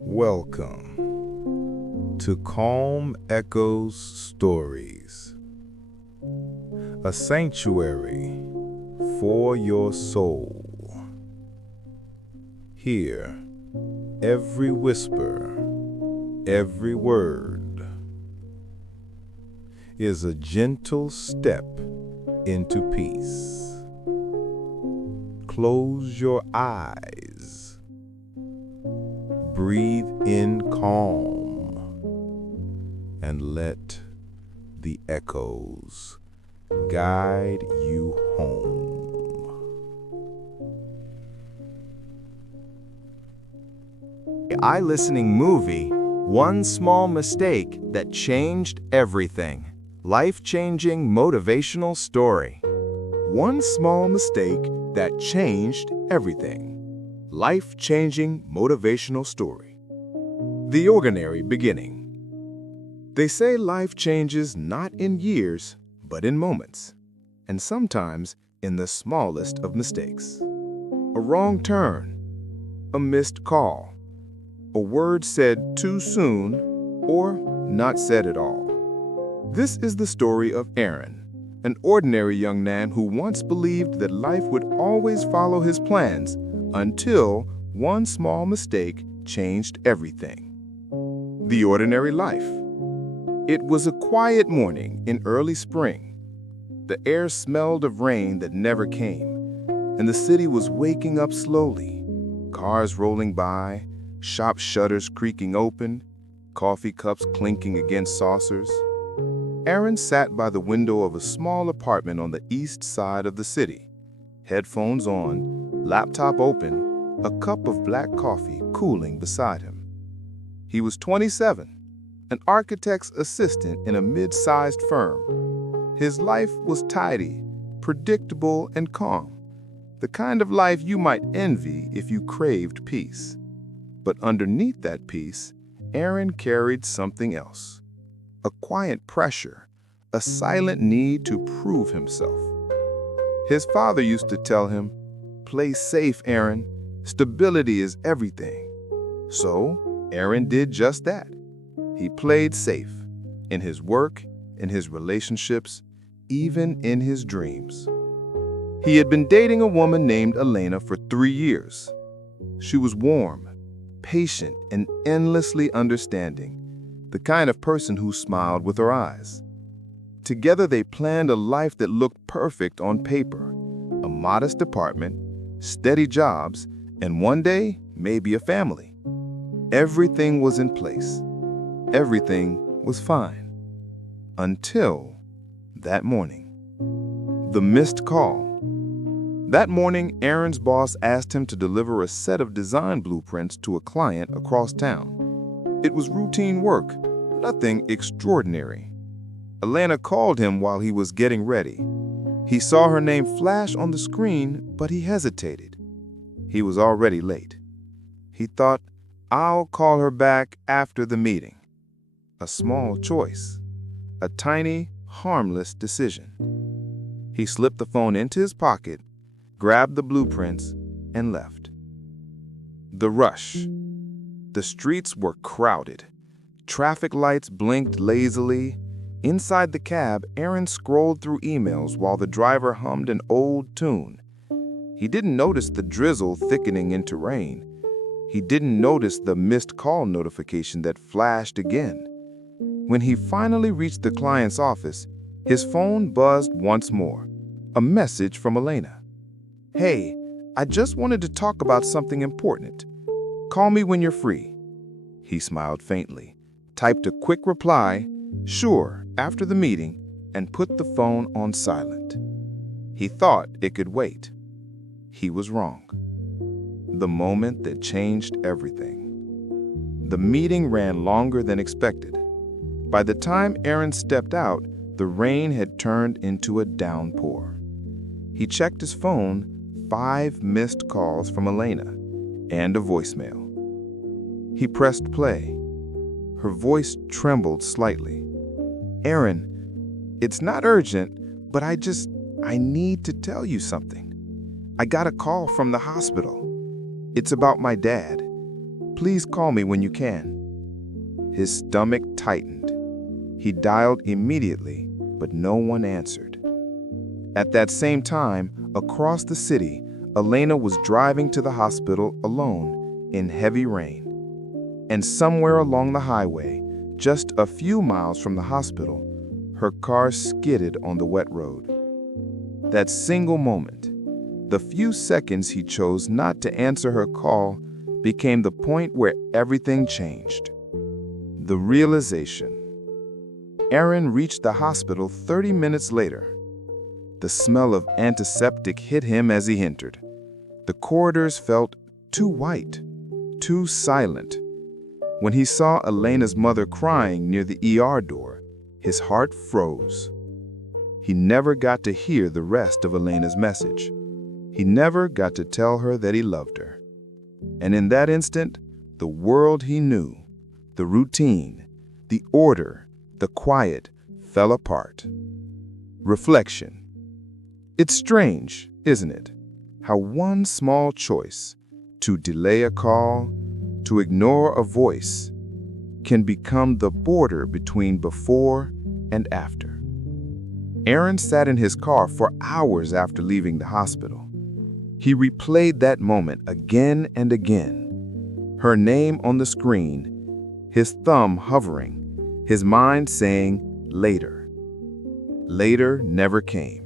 Welcome to Calm Echoes Stories, a sanctuary for your soul. Here, every whisper, every word is a gentle step into peace. Close your eyes. Breathe in calm and let the echoes guide you home. Eye-listening movie, One Small Mistake That Changed Everything. Life-changing motivational story. One small mistake that changed everything. Life-changing motivational story. The ordinary beginning. They say life changes not in years, but in moments, and sometimes in the smallest of mistakes. A wrong turn, a missed call, a word said too soon, or not said at all. This is the story of Aaron, an ordinary young man who once believed that life would always follow his plans until one small mistake changed everything. The ordinary life. It was a quiet morning in early spring. The air smelled of rain that never came, and the city was waking up slowly. Cars rolling by, shop shutters creaking open, coffee cups clinking against saucers. Aaron sat by the window of a small apartment on the east side of the city, headphones on, laptop open, a cup of black coffee cooling beside him. He was 27, an architect's assistant in a mid-sized firm. His life was tidy, predictable, and calm, the kind of life you might envy if you craved peace. But underneath that peace, Aaron carried something else. A quiet pressure, a silent need to prove himself. His father used to tell him, "Play safe, Aaron. Stability is everything." So, Aaron did just that. He played safe, in his work, in his relationships, even in his dreams. He had been dating a woman named Elena for 3 years. She was warm, patient, and endlessly understanding, the kind of person who smiled with her eyes. Together they planned a life that looked perfect on paper, a modest apartment, steady jobs, and one day, maybe a family. Everything was in place. Everything was fine. Until that morning. The missed call. That morning, Aaron's boss asked him to deliver a set of design blueprints to a client across town. It was routine work, nothing extraordinary. Elena called him while he was getting ready. He saw her name flash on the screen, but he hesitated. He was already late. He thought, "I'll call her back after the meeting." A small choice. A tiny, harmless decision. He slipped the phone into his pocket, grabbed the blueprints, and left. The rush. The streets were crowded. Traffic lights blinked lazily. Inside the cab, Aaron scrolled through emails while the driver hummed an old tune. He didn't notice the drizzle thickening into rain. He didn't notice the missed call notification that flashed again. When he finally reached the client's office, his phone buzzed once more. A message from Elena. "Hey, I just wanted to talk about something important. Call me when you're free." He smiled faintly, typed a quick reply, "Sure, after the meeting," and put the phone on silent. He thought it could wait. He was wrong. The moment that changed everything. The meeting ran longer than expected. By the time Aaron stepped out, the rain had turned into a downpour. He checked his phone, 5 missed calls from Elena, and a voicemail. He pressed play. Her voice trembled slightly. "Aaron, it's not urgent, but I need to tell you something. I got a call from the hospital. It's about my dad. Please call me when you can." His stomach tightened. He dialed immediately, but no one answered. At that same time, across the city, Elena was driving to the hospital alone in heavy rain. And somewhere along the highway, just a few miles from the hospital, her car skidded on the wet road. That single moment, the few seconds he chose not to answer her call, became the point where everything changed. The realization. Aaron reached the hospital 30 minutes later. The smell of antiseptic hit him as he entered. The corridors felt too white, too silent. When he saw Elena's mother crying near the ER door, his heart froze. He never got to hear the rest of Elena's message. He never got to tell her that he loved her. And in that instant, the world he knew, the routine, the order, the quiet, fell apart. Reflection. It's strange, isn't it, how one small choice, to delay a call, to ignore a voice, can become the border between before and after. Aaron sat in his car for hours after leaving the hospital. He replayed that moment again and again. Her name on the screen, his thumb hovering, his mind saying, later. Later never came.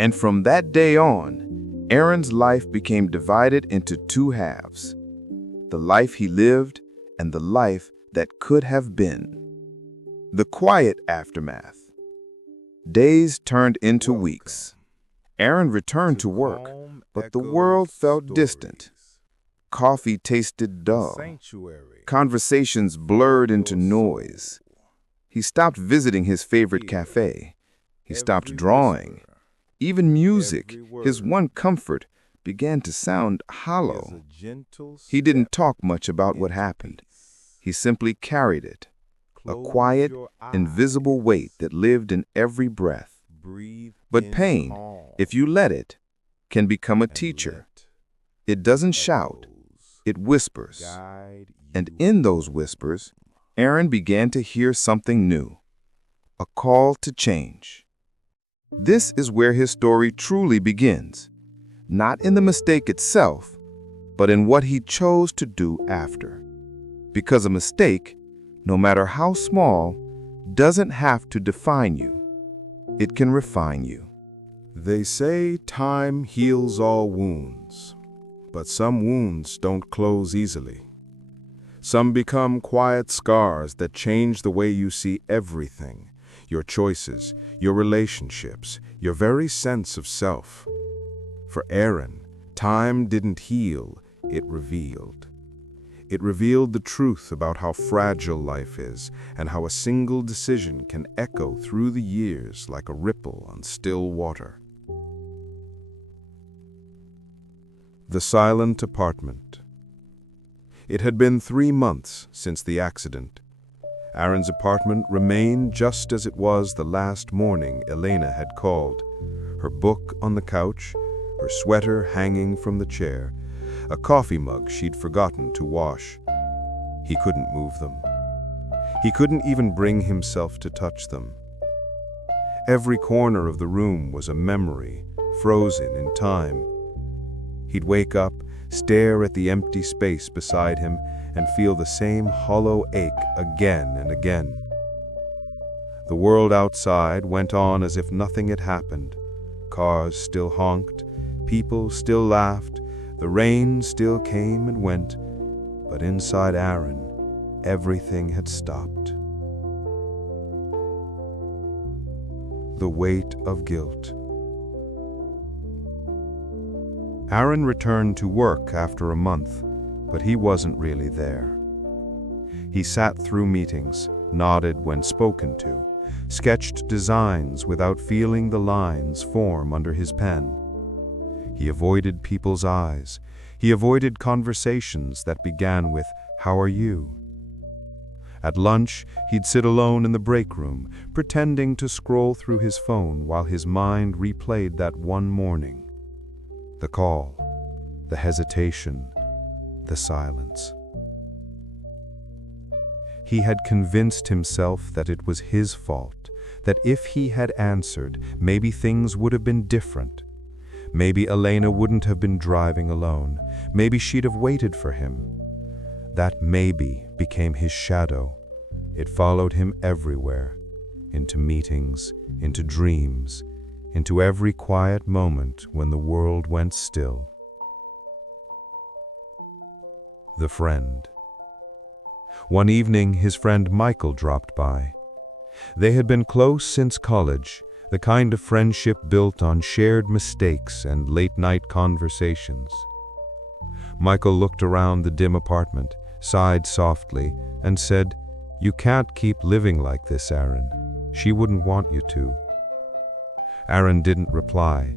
And from that day on, Aaron's life became divided into two halves. The life he lived and the life that could have been. The quiet aftermath. Days turned into weeks. Aaron returned to work, but the world felt distant. Coffee tasted dull. Conversations blurred into noise. He stopped visiting his favorite cafe. He stopped drawing. Even music, his one comfort, began to sound hollow. He didn't talk much about what happened. He simply carried it, a quiet, invisible weight that lived in every breath. But pain, if you let it, can become a teacher. It doesn't shout, it whispers. And in those whispers, Aaron began to hear something new, a call to change. This is where his story truly begins, not in the mistake itself, but in what he chose to do after. Because a mistake, no matter how small, doesn't have to define you. It can refine you. They say time heals all wounds, but some wounds don't close easily. Some become quiet scars that change the way you see everything, your choices, your relationships, your very sense of self. For Aaron, time didn't heal, it revealed. It revealed the truth about how fragile life is and how a single decision can echo through the years like a ripple on still water. The silent apartment. It had been 3 months since the accident. Aaron's apartment remained just as it was the last morning Elena had called. Her book on the couch, her sweater hanging from the chair, a coffee mug she'd forgotten to wash. He couldn't move them. He couldn't even bring himself to touch them. Every corner of the room was a memory, frozen in time. He'd wake up, stare at the empty space beside him, and feel the same hollow ache again and again. The world outside went on as if nothing had happened. Cars still honked, people still laughed, the rain still came and went, but inside Aaron, everything had stopped. The weight of guilt. Aaron returned to work after a month, but he wasn't really there. He sat through meetings, nodded when spoken to, sketched designs without feeling the lines form under his pen. He avoided people's eyes. He avoided conversations that began with, "How are you?" At lunch, he'd sit alone in the break room, pretending to scroll through his phone while his mind replayed that one morning. The call, the hesitation, the silence. he had convinced himself that it was his fault, that if he had answered, maybe things would have been different. Maybe Elena wouldn't have been driving alone. Maybe she'd have waited for him. That maybe became his shadow. It followed him everywhere, into meetings, into dreams, into every quiet moment when the world went still. The friend. One evening, his friend Michael dropped by. They had been close since college, the kind of friendship built on shared mistakes and late-night conversations. Michael looked around the dim apartment, sighed softly, and said, "You can't keep living like this, Aaron. She wouldn't want you to." Aaron didn't reply.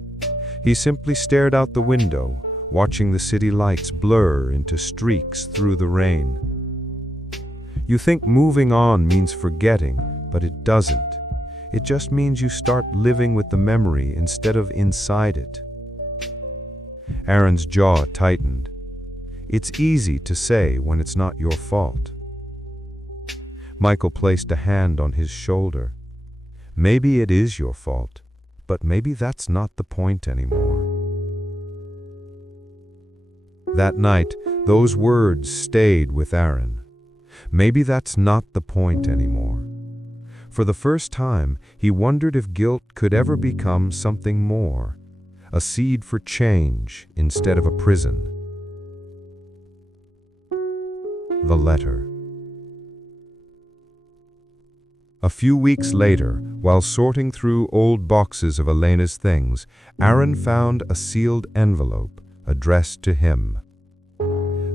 He simply stared out the window, watching the city lights blur into streaks through the rain. You think moving on means forgetting, but it doesn't. It just means you start living with the memory instead of inside it. Aaron's jaw tightened. It's easy to say when it's not your fault. Michael placed a hand on his shoulder. Maybe it is your fault, but maybe that's not the point anymore. That night, those words stayed with Aaron. Maybe that's not the point anymore. For the first time, he wondered if guilt could ever become something more, a seed for change instead of a prison. The letter. A few weeks later, while sorting through old boxes of Elena's things, Aaron found a sealed envelope addressed to him.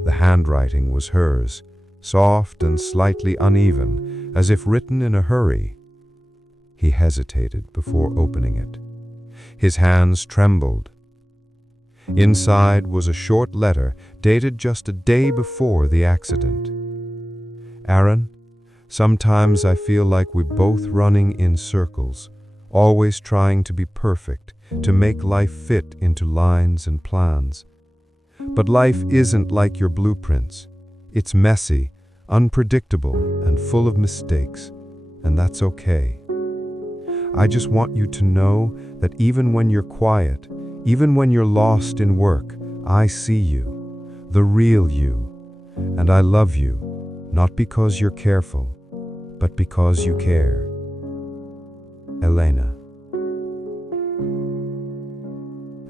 The handwriting was hers, soft and slightly uneven, as if written in a hurry. He hesitated before opening it. His hands trembled. Inside was a short letter dated just a day before the accident. "Aaron, sometimes I feel like we're both running in circles, always trying to be perfect, to make life fit into lines and plans. But life isn't like your blueprints. It's messy, unpredictable, and full of mistakes, and that's okay. I just want you to know that even when you're quiet, even when you're lost in work, I see you, the real you, and I love you, not because you're careful, but because you care. Elena."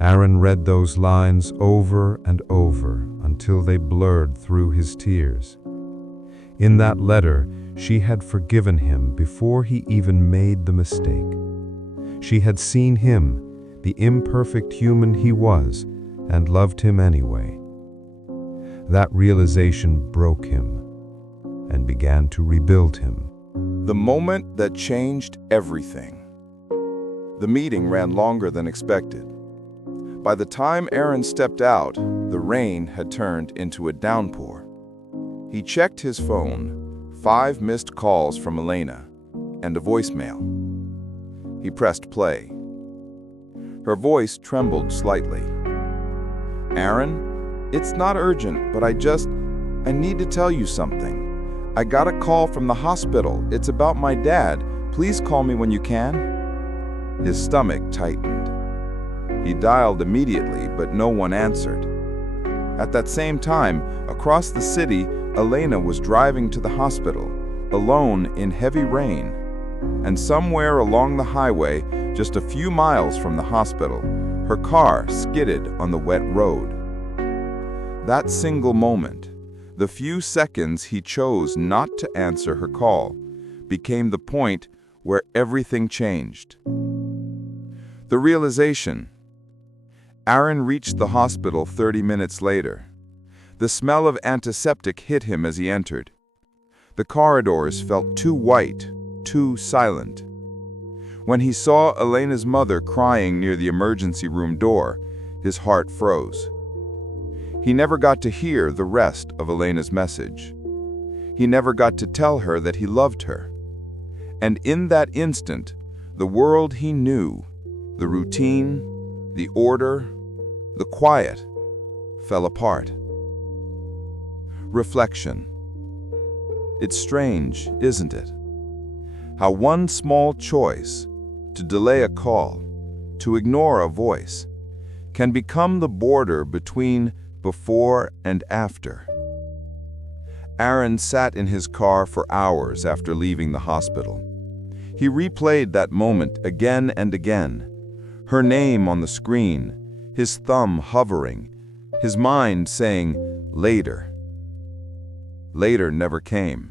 Aaron read those lines over and over until they blurred through his tears. In that letter, she had forgiven him before he even made the mistake. She had seen him, the imperfect human he was, and loved him anyway. That realization broke him and began to rebuild him. The moment that changed everything. The meeting ran longer than expected. By the time Aaron stepped out, the rain had turned into a downpour. He checked his phone, 5 missed calls from Elena, and a voicemail. He pressed play. Her voice trembled slightly. "Aaron, it's not urgent, but I need to tell you something. I got a call from the hospital. It's about my dad. Please call me when you can." His stomach tightened. He dialed immediately, but no one answered. At that same time, across the city, Elena was driving to the hospital, alone in heavy rain. And somewhere along the highway, just a few miles from the hospital, her car skidded on the wet road. That single moment, the few seconds he chose not to answer her call, became the point where everything changed. The realization. Aaron reached the hospital 30 minutes later. The smell of antiseptic hit him as he entered. The corridors felt too white, too silent. When he saw Elena's mother crying near the emergency room door, his heart froze. He never got to hear the rest of Elena's message. He never got to tell her that he loved her. And in that instant, the world he knew, the routine, the order, the quiet, fell apart. Reflection. It's strange, isn't it? How one small choice, to delay a call, to ignore a voice, can become the border between before and after. Aaron sat in his car for hours after leaving the hospital. He replayed that moment again and again, her name on the screen, his thumb hovering, his mind saying, later. Later never came.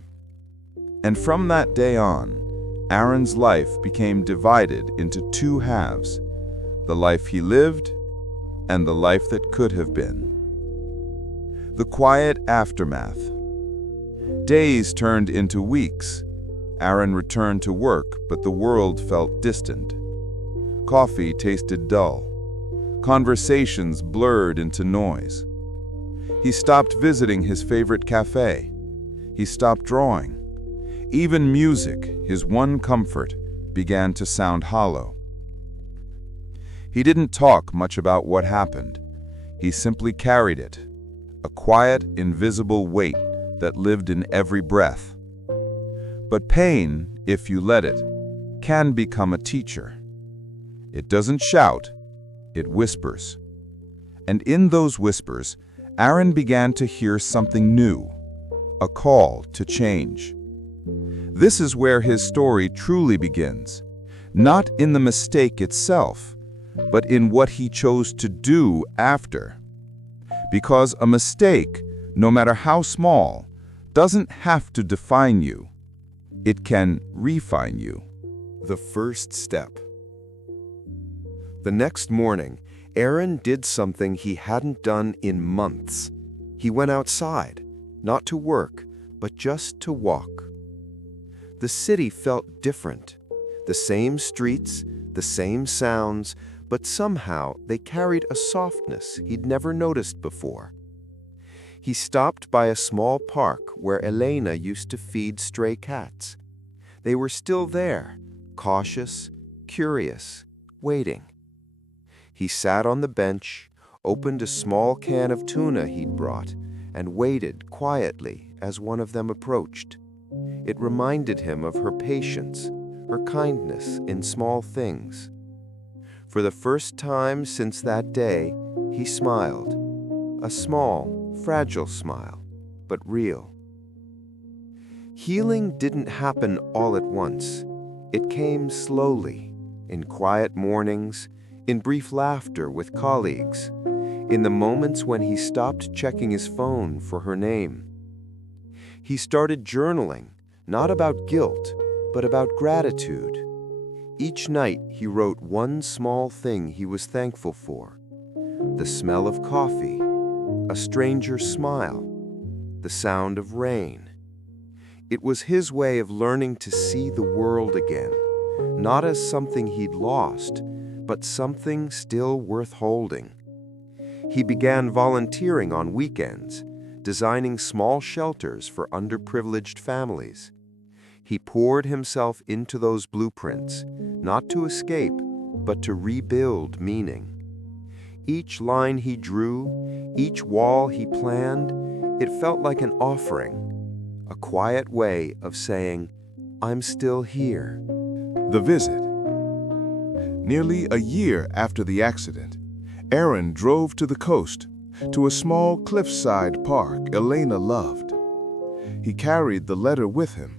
And from that day on, Aaron's life became divided into two halves, the life he lived and the life that could have been. The quiet aftermath. Days turned into weeks. Aaron returned to work, but the world felt distant. Coffee tasted dull. Conversations blurred into noise. He stopped visiting his favorite cafe. He stopped drawing. Even music, his one comfort, began to sound hollow. He didn't talk much about what happened. He simply carried it, a quiet, invisible weight that lived in every breath. But pain, if you let it, can become a teacher. It doesn't shout, it whispers. And in those whispers, Aaron began to hear something new, a call to change. This is where his story truly begins, not in the mistake itself, but in what he chose to do after. Because a mistake, no matter how small, doesn't have to define you. It can refine you. The first step. The next morning, Aaron did something he hadn't done in months. He went outside, not to work, but just to walk. The city felt different. The same streets, the same sounds, but somehow they carried a softness he'd never noticed before. He stopped by a small park where Elena used to feed stray cats. They were still there, cautious, curious, waiting. He sat on the bench, opened a small can of tuna he'd brought, and waited quietly as one of them approached. It reminded him of her patience, her kindness in small things. For the first time since that day, he smiled. A small, fragile smile, but real. Healing didn't happen all at once. It came slowly, in quiet mornings, in brief laughter with colleagues, in the moments when he stopped checking his phone for her name. He started journaling, not about guilt, but about gratitude. Each night he wrote one small thing he was thankful for. The smell of coffee, a stranger's smile, the sound of rain. It was his way of learning to see the world again, not as something he'd lost, but something still worth holding. He began volunteering on weekends, designing small shelters for underprivileged families. He poured himself into those blueprints, not to escape, but to rebuild meaning. Each line he drew, each wall he planned, it felt like an offering, a quiet way of saying, "I'm still here." The visit. Nearly a year after the accident, Aaron drove to the coast, to a small cliffside park Elena loved. He carried the letter with him.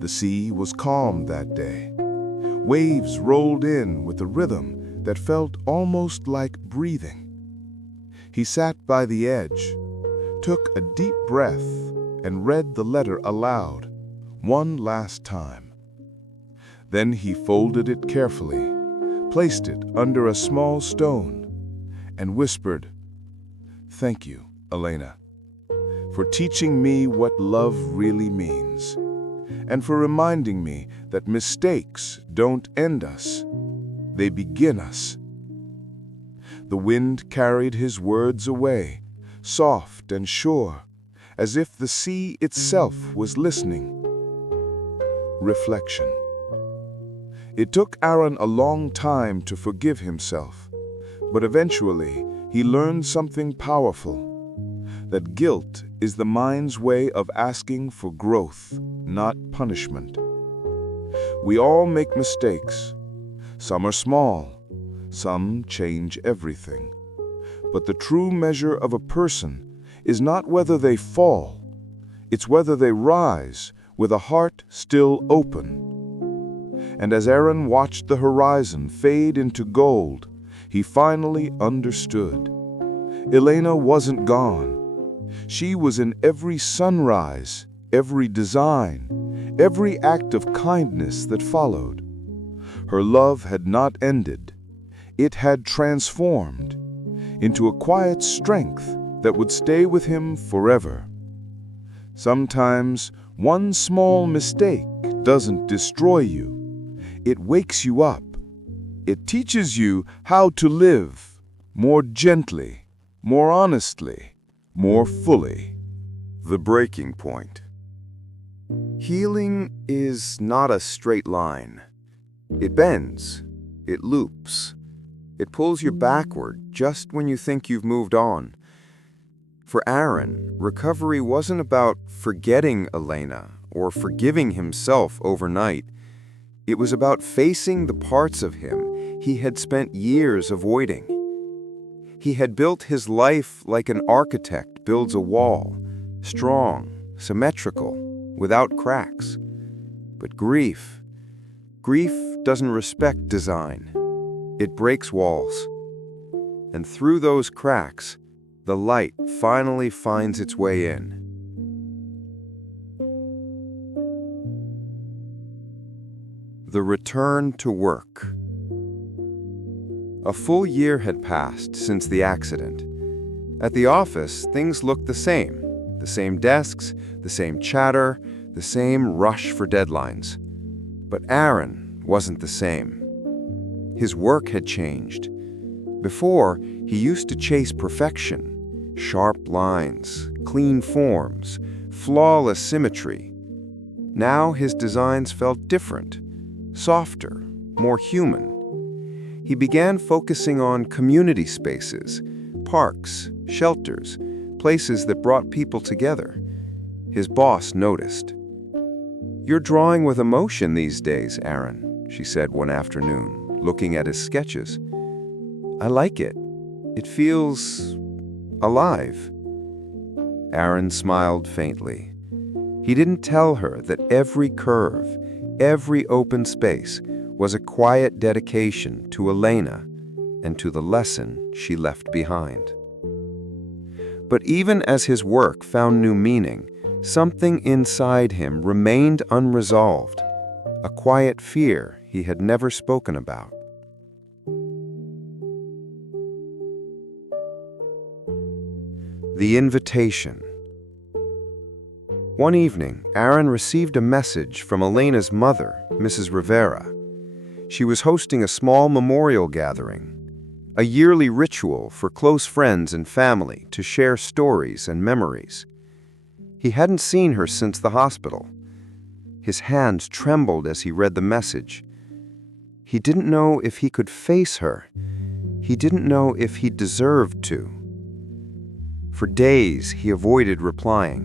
The sea was calm that day. Waves rolled in with a rhythm that felt almost like breathing. He sat by the edge, took a deep breath, and read the letter aloud, one last time. Then he folded it carefully, placed it under a small stone, and whispered, "Thank you, Elena, for teaching me what love really means, and for reminding me that mistakes don't end us, they begin us." The wind carried his words away, soft and sure, as if the sea itself was listening. Reflection. It took Aaron a long time to forgive himself, but eventually he learned something powerful. that guilt is the mind's way of asking for growth, not punishment. We all make mistakes. Some are small, some change everything. But the true measure of a person is not whether they fall, it's whether they rise with a heart still open. And as Aaron watched the horizon fade into gold, he finally understood. Elena wasn't gone. She was in every sunrise, every design, every act of kindness that followed. Her love had not ended. It had transformed into a quiet strength that would stay with him forever. Sometimes one small mistake doesn't destroy you. It wakes you up. It teaches you how to live more gently, more honestly, more fully. The breaking point. Healing is not a straight line. It bends, it loops, it pulls you backward just when you think you've moved on. For Aaron, recovery wasn't about forgetting Elena or forgiving himself overnight. It was about facing the parts of him he had spent years avoiding. He had built his life like an architect builds a wall, strong, symmetrical, without cracks. But grief doesn't respect design. It breaks walls. And through those cracks, the light finally finds its way in. The return to work. A full year had passed since the accident. At the office, things looked the same. The same desks, the same chatter, the same rush for deadlines. But Aaron wasn't the same. His work had changed. Before, he used to chase perfection, sharp lines, clean forms, flawless symmetry. Now his designs felt different, softer, more human. He began focusing on community spaces, parks, shelters, places that brought people together. His boss noticed. "You're drawing with emotion these days, Aaron," she said one afternoon, looking at his sketches. "I like it. It feels alive." Aaron smiled faintly. He didn't tell her that every curve, every open space was a quiet dedication to Elena and to the lesson she left behind. But even as his work found new meaning, something inside him remained unresolved, a quiet fear he had never spoken about. The invitation. One evening, Aaron received a message from Elena's mother, Mrs. Rivera. She was hosting a small memorial gathering, a yearly ritual for close friends and family to share stories and memories. He hadn't seen her since the hospital. His hands trembled as he read the message. He didn't know if he could face her. He didn't know if he deserved to. For days, he avoided replying,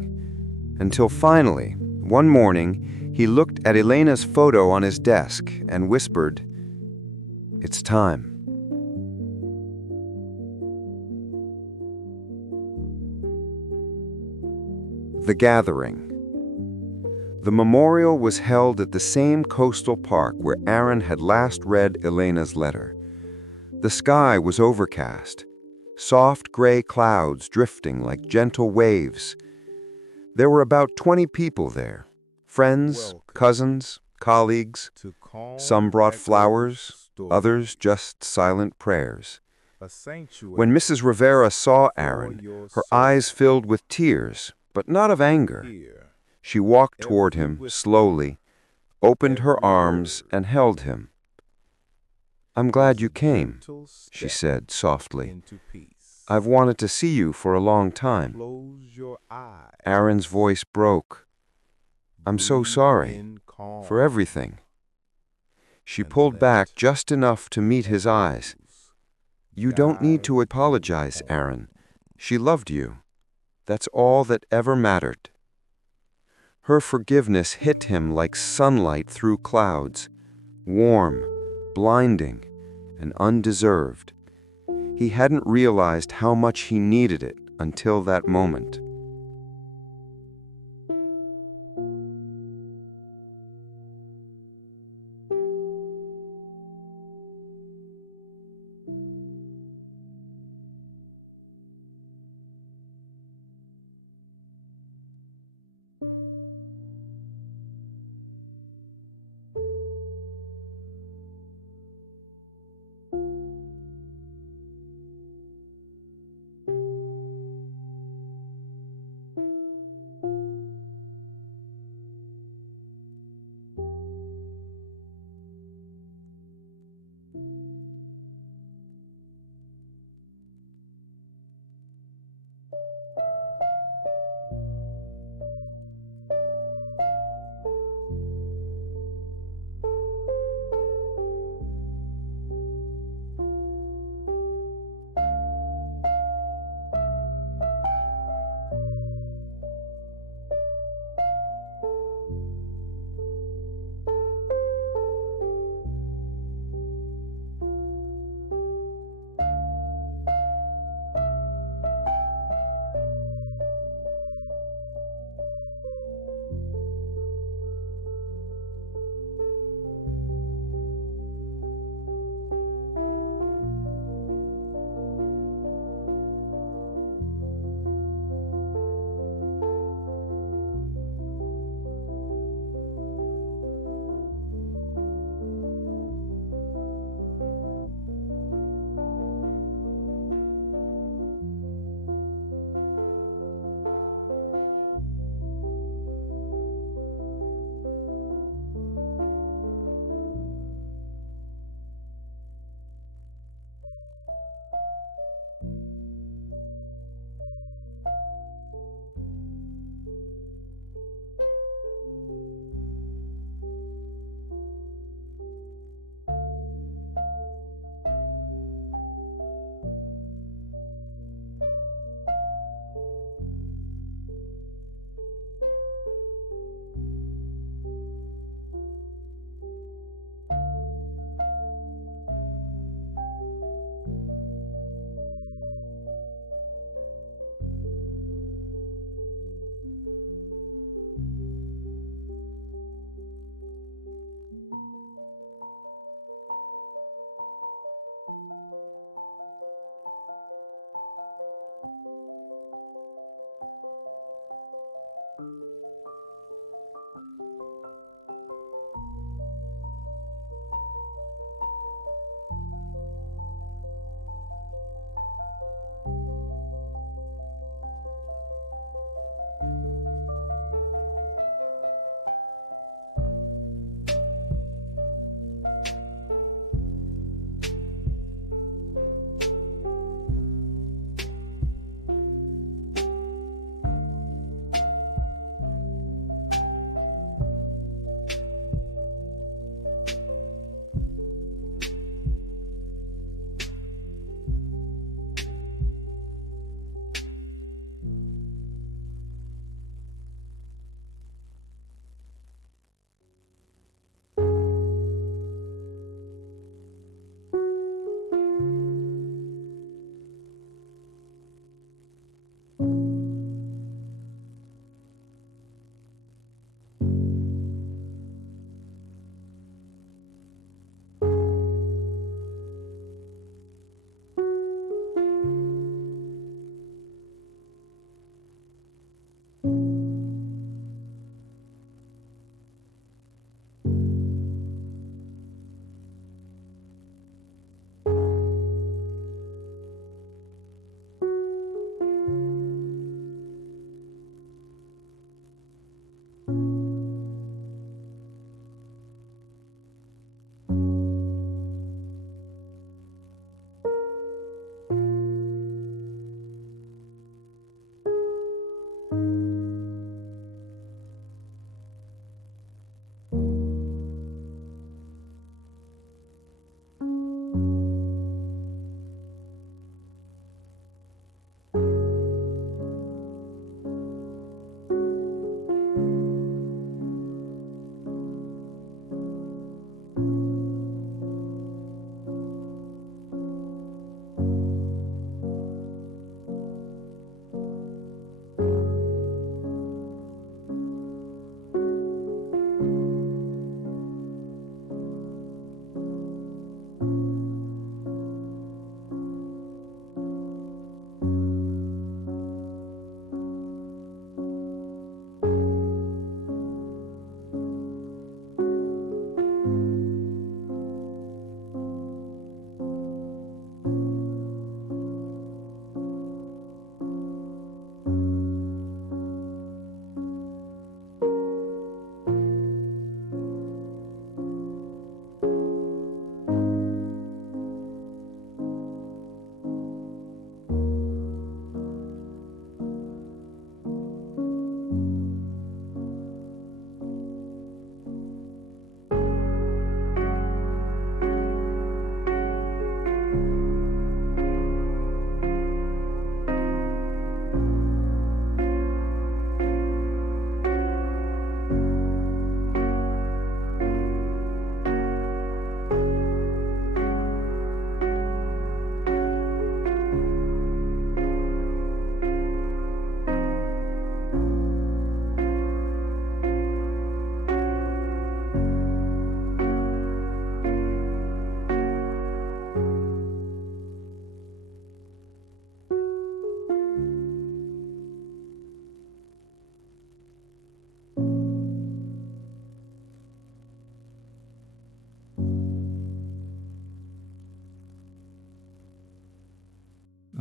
until finally, one morning, he looked at Elena's photo on his desk and whispered, "It's time." The gathering. The memorial was held at the same coastal park where Aaron had last read Elena's letter. The sky was overcast, soft gray clouds drifting like gentle waves. There were about 20 people there, friends, cousins, colleagues. Some brought flowers, others just silent prayers. When Mrs. Rivera saw Aaron, her eyes filled with tears, but not of anger. She walked toward him slowly, opened her arms, and held him. "I'm glad you came," she said softly. "I've wanted to see you for a long time." Aaron's voice broke. "I'm so sorry for everything." She pulled back just enough to meet his eyes. "You don't need to apologize, Aaron. She loved you." That's all that ever mattered. Her forgiveness hit him like sunlight through clouds, warm, blinding, and undeserved. He hadn't realized how much he needed it until that moment.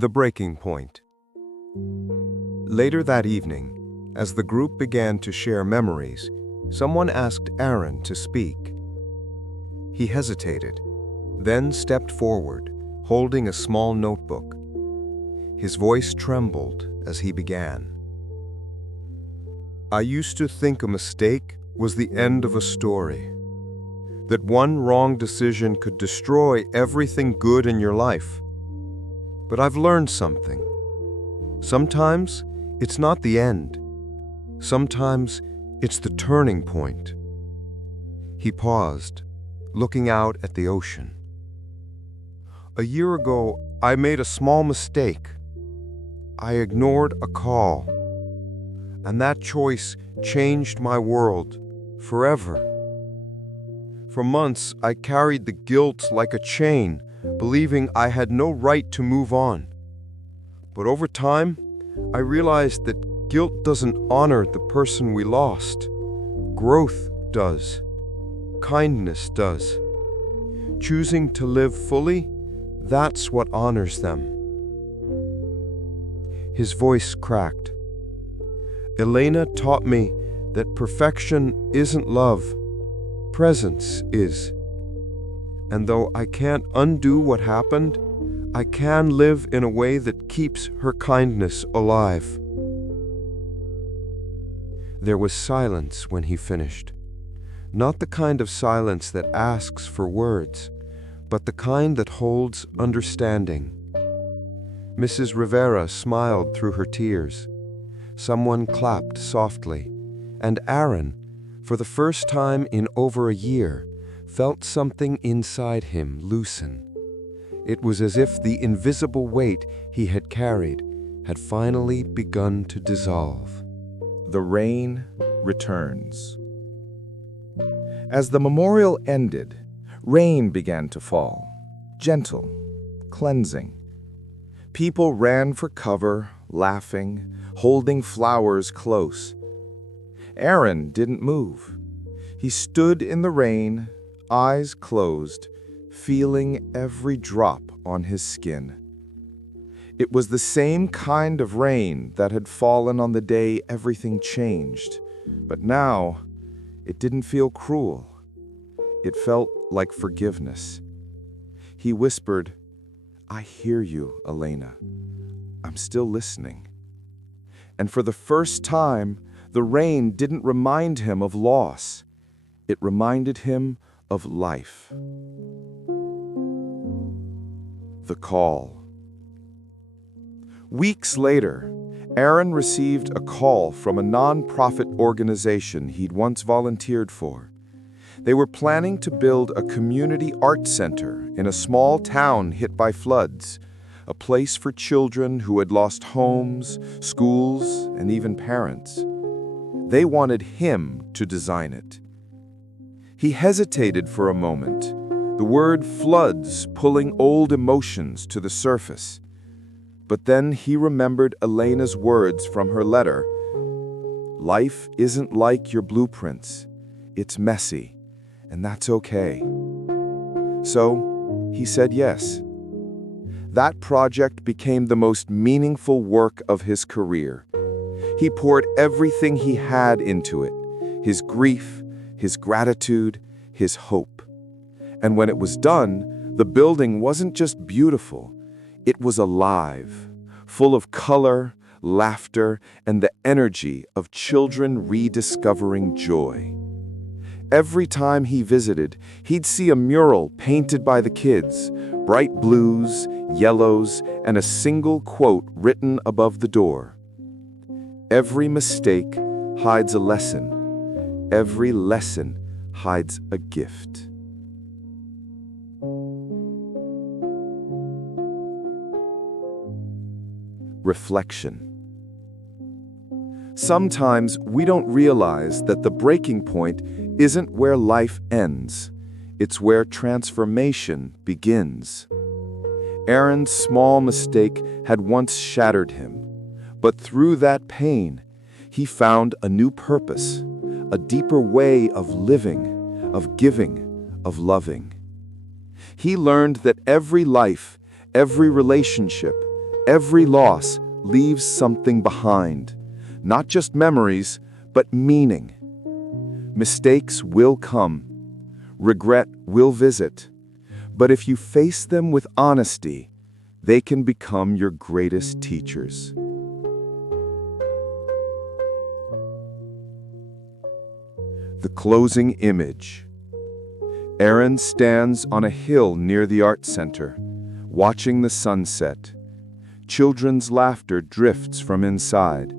The breaking point. Later that evening, as the group began to share memories, someone asked Aaron to speak. He hesitated, then stepped forward, holding a small notebook. His voice trembled as he began. I used to think a mistake was the end of a story, that one wrong decision could destroy everything good in your life. But I've learned something. Sometimes it's not the end. Sometimes it's the turning point. He paused, looking out at the ocean. A year ago, I made a small mistake. I ignored a call, and that choice changed my world forever. For months, I carried the guilt like a chain, believing I had no right to move on. But over time, I realized that guilt doesn't honor the person we lost. Growth does. Kindness does. Choosing to live fully, that's what honors them. His voice cracked. Elena taught me that perfection isn't love. Presence is. And though I can't undo what happened, I can live in a way that keeps her kindness alive. There was silence when he finished. Not the kind of silence that asks for words, but the kind that holds understanding. Mrs. Rivera smiled through her tears. Someone clapped softly, and Aaron, for the first time in over a year, felt something inside him loosen. It was as if the invisible weight he had carried had finally begun to dissolve. The rain returns. As the memorial ended, rain began to fall, gentle, cleansing. People ran for cover, laughing, holding flowers close. Aaron didn't move. He stood in the rain, eyes closed, feeling every drop on his skin. It was the same kind of rain that had fallen on the day everything changed, but now it didn't feel cruel. It felt like forgiveness. He whispered, I hear you, Elena. I'm still listening. And for the first time, the rain didn't remind him of loss. It reminded him of life. The call. Weeks later, Aaron received a call from a non-profit organization he'd once volunteered for. They were planning to build a community art center in a small town hit by floods, a place for children who had lost homes, schools, and even parents. They wanted him to design it. He hesitated for a moment, the word floods pulling old emotions to the surface. But then he remembered Elena's words from her letter. Life isn't like your blueprints. It's messy, and that's okay. So he said yes. That project became the most meaningful work of his career. He poured everything he had into it, his grief, his gratitude, his hope. And when it was done, the building wasn't just beautiful, it was alive, full of color, laughter, and the energy of children rediscovering joy. Every time he visited, he'd see a mural painted by the kids, bright blues, yellows, and a single quote written above the door. Every mistake hides a lesson. Every lesson hides a gift. Reflection. Sometimes we don't realize that the breaking point isn't where life ends. It's where transformation begins. Aaron's small mistake had once shattered him, but through that pain, he found a new purpose, a deeper way of living, of giving, of loving. He learned that every life, every relationship, Every loss leaves something behind, not just memories, but meaning. Mistakes will come, regret will visit, but if you face them with honesty, they can become your greatest teachers. The closing image. Aaron stands on a hill near the art center, watching the sunset. Children's laughter drifts from inside.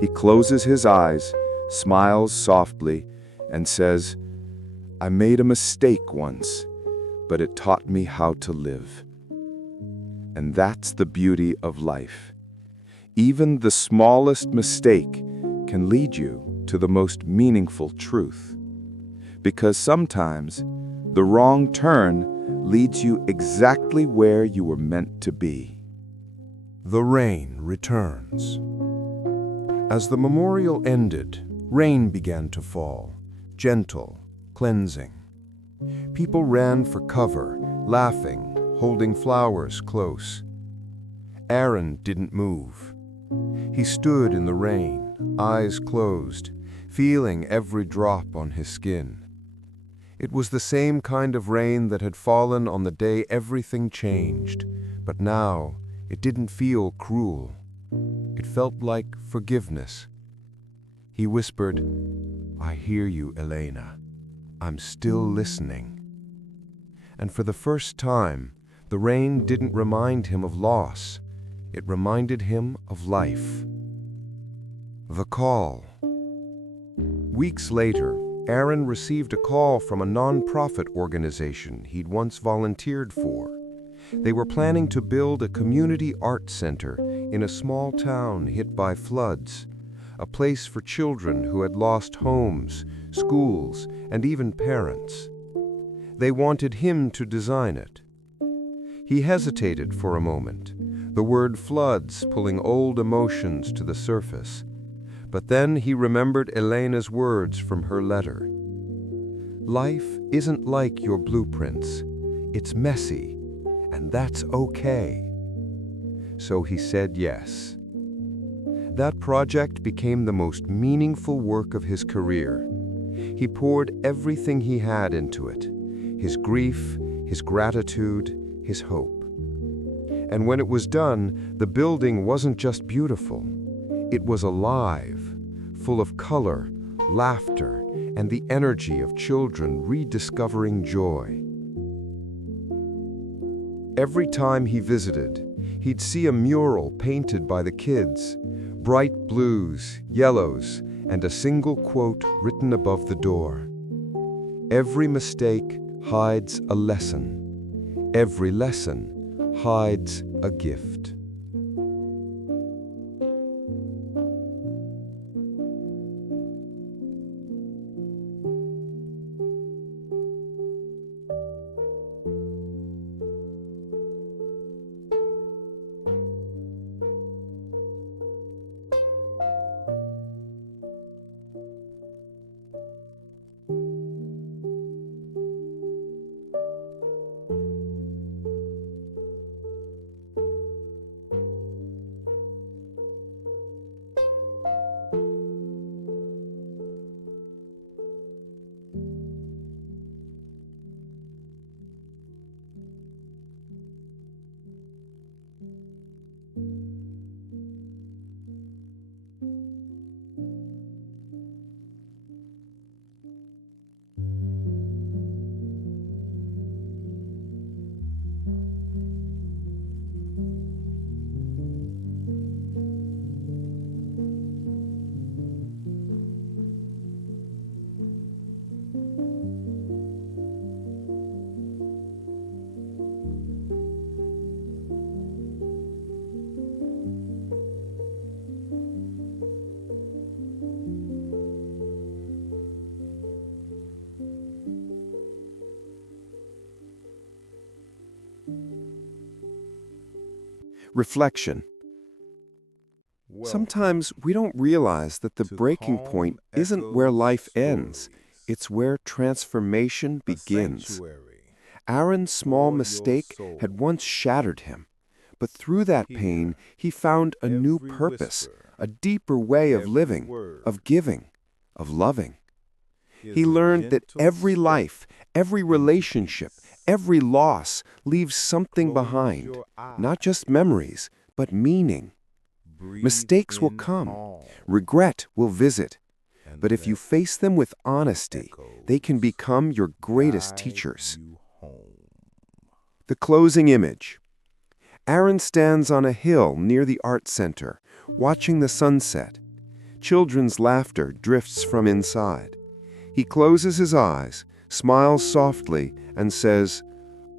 He closes his eyes, smiles softly, and says, "I made a mistake once, but it taught me how to live." And that's the beauty of life. Even the smallest mistake can lead you to the most meaningful truth. Because sometimes the wrong turn leads you exactly where you were meant to be. The rain returns. As the memorial ended, rain began to fall, gentle, cleansing. People ran for cover, laughing, holding flowers close. Aaron didn't move. He stood in the rain, eyes closed, feeling every drop on his skin. It was the same kind of rain that had fallen on the day everything changed, but now it didn't feel cruel. It felt like forgiveness. He whispered, "I hear you, Elena. I'm still listening." And for the first time, the rain didn't remind him of loss. It reminded him of life. The call. Weeks later, Aaron received a call from a non-profit organization he'd once volunteered for. They were planning to build a community art center in a small town hit by floods, a place for children who had lost homes, schools, and even parents. They wanted him to design it. He hesitated for a moment, the word floods pulling old emotions to the surface. But then he remembered Elena's words from her letter. "Life isn't like your blueprints. It's messy, and that's okay." So he said yes. That project became the most meaningful work of his career. He poured everything he had into it, his grief, his gratitude, his hope. And when it was done, the building wasn't just beautiful. It was alive, full of color, laughter, and the energy of children rediscovering joy. Every time he visited, he'd see a mural painted by the kids, bright blues, yellows, and a single quote written above the door. "Every mistake hides a lesson. Every lesson hides a gift." Reflection. Sometimes we don't realize that the breaking point isn't where life ends, it's where transformation begins. Aaron's small mistake had once shattered him, But through that pain, he found a new purpose, a deeper way of living, of giving, of loving. He learned that every life, every relationship, every loss leaves something behind, not just memories, but meaning. Mistakes will come, regret will visit, but if you face them with honesty, they can become your greatest teachers. The closing image. Aaron stands on a hill near the art center, watching the sunset. Children's laughter drifts from inside. He closes his eyes, smiles softly, and says,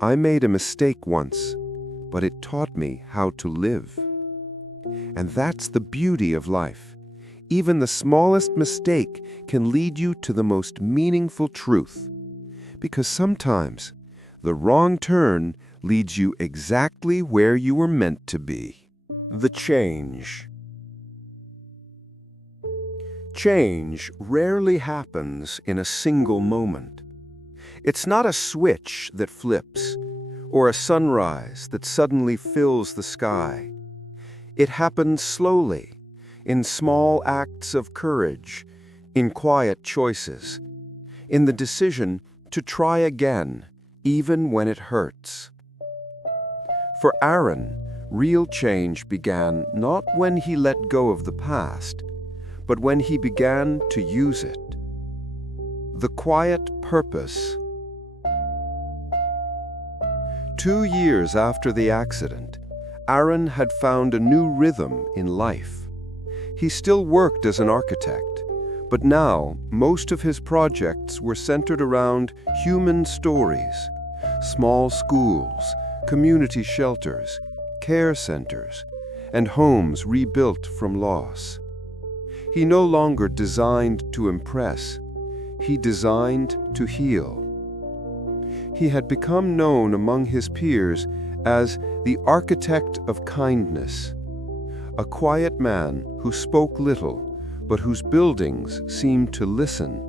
"I made a mistake once, but it taught me how to live." And that's the beauty of life. Even the smallest mistake can lead you to the most meaningful truth. Because sometimes, the wrong turn leads you exactly where you were meant to be. The change. Change rarely happens in a single moment. It's not a switch that flips, or a sunrise that suddenly fills the sky. It happens slowly, in small acts of courage, in quiet choices, in the decision to try again, even when it hurts. For Aaron, real change began not when he let go of the past, but when he began to use it. The quiet purpose. 2 years after the accident, Aaron had found a new rhythm in life. He still worked as an architect, but now most of his projects were centered around human stories, small schools, community shelters, care centers, and homes rebuilt from loss. He no longer designed to impress, he designed to heal. He had become known among his peers as the architect of kindness, a quiet man who spoke little, but whose buildings seemed to listen.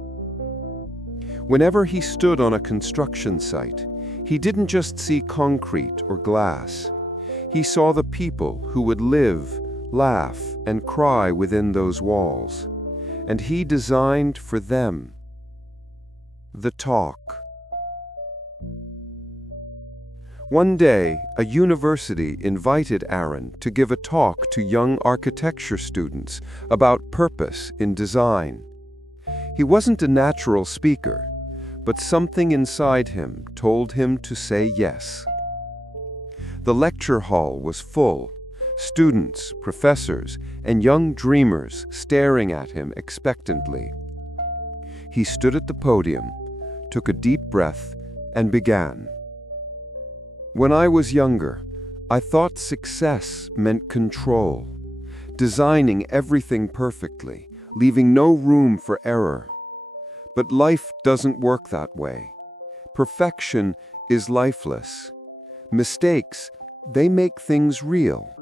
Whenever he stood on a construction site, he didn't just see concrete or glass. He saw the people who would live, laugh, and cry within those walls, and he designed for them. The talk. One day, a university invited Aaron to give a talk to young architecture students about purpose in design. He wasn't a natural speaker, but something inside him told him to say yes. The lecture hall was full, students, professors, and young dreamers staring at him expectantly. He stood at the podium, took a deep breath, and began. "When I was younger, I thought success meant control, designing everything perfectly, leaving no room for error. But life doesn't work that way. Perfection is lifeless. Mistakes, they make things real."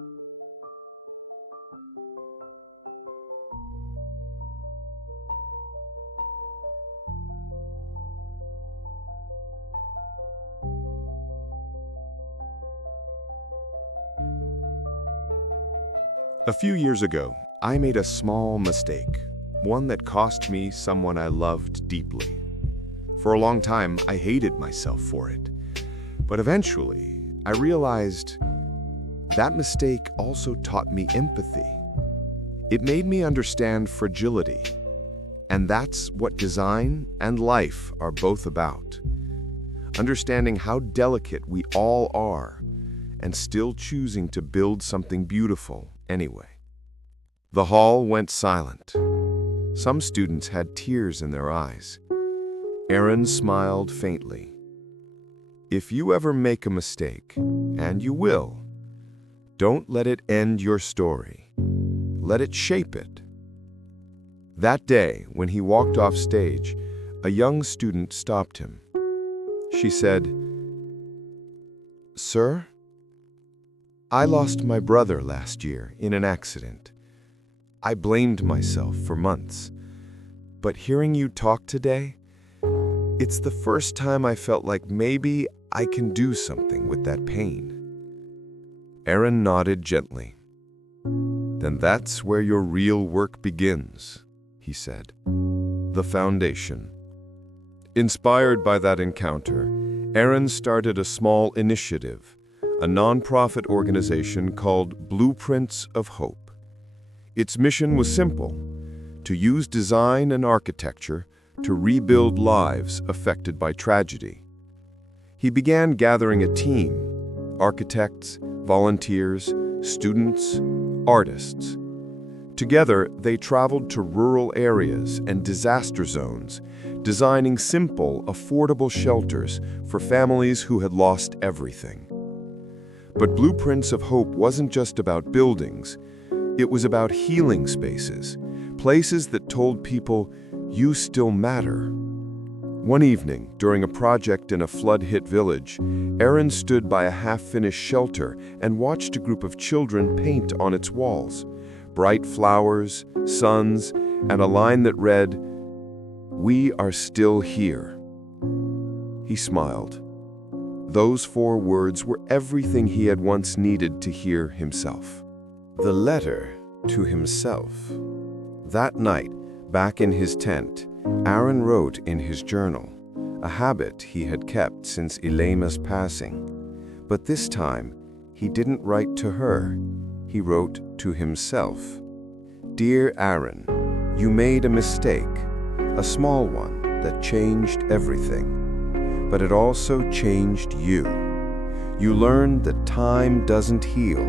A few years ago, I made a small mistake, one that cost me someone I loved deeply. For a long time, I hated myself for it. But eventually, I realized that mistake also taught me empathy. It made me understand fragility. And that's what design and life are both about. Understanding how delicate we all are, and still choosing to build something beautiful anyway. The hall went silent. Some students had tears in their eyes. Aaron smiled faintly. If you ever make a mistake, and you will, don't let it end your story. Let it shape it. That day, when he walked off stage, a young student stopped him. She said, "Sir, I lost my brother last year in an accident. I blamed myself for months. But hearing you talk today, it's the first time I felt like maybe I can do something with that pain." Aaron nodded gently. "Then that's where your real work begins," he said. "The foundation." Inspired by that encounter, Aaron started a small initiative, a nonprofit organization called Blueprints of Hope. Its mission was simple: to use design and architecture to rebuild lives affected by tragedy. He began gathering a team: architects, volunteers, students, artists. Together, they traveled to rural areas and disaster zones, designing simple, affordable shelters for families who had lost everything. But Blueprints of Hope wasn't just about buildings. It was about healing spaces, places that told people, "You still matter." One evening, during a project in a flood-hit village, Aaron stood by a half-finished shelter and watched a group of children paint on its walls. Bright flowers, suns, and a line that read, "We are still here." He smiled. Those 4 words were everything he had once needed to hear himself. The letter to himself. That night, back in his tent, Aaron wrote in his journal, a habit he had kept since Elema's passing. But this time, he didn't write to her. He wrote to himself. "Dear Aaron, you made a mistake, a small one that changed everything. But it also changed you. You learned that time doesn't heal,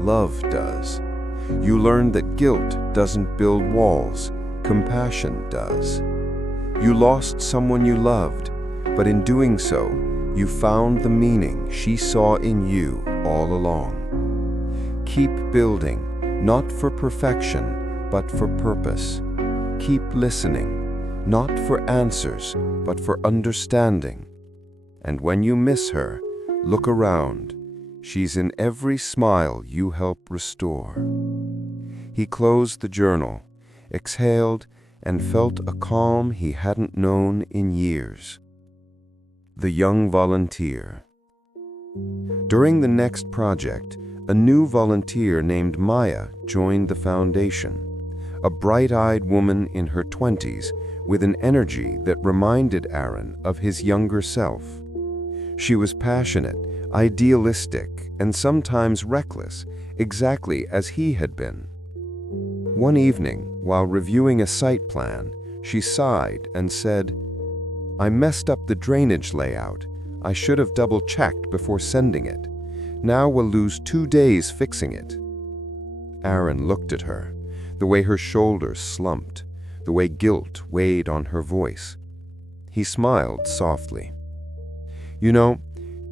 love does. You learned that guilt doesn't build walls, compassion does. You lost someone you loved, but in doing so, you found the meaning she saw in you all along. Keep building, not for perfection, but for purpose. Keep listening, not for answers, but for understanding. And when you miss her, look around. She's in every smile you help restore." He closed the journal, exhaled, and felt a calm he hadn't known in years. The young volunteer. During the next project, a new volunteer named Maya joined the foundation, a bright-eyed woman in her 20s with an energy that reminded Aaron of his younger self. She was passionate, idealistic, and sometimes reckless, exactly as he had been. One evening, while reviewing a site plan, she sighed and said, "I messed up the drainage layout. I should have double-checked before sending it. Now we'll lose 2 days fixing it." Aaron looked at her, the way her shoulders slumped, the way guilt weighed on her voice. He smiled softly. "You know,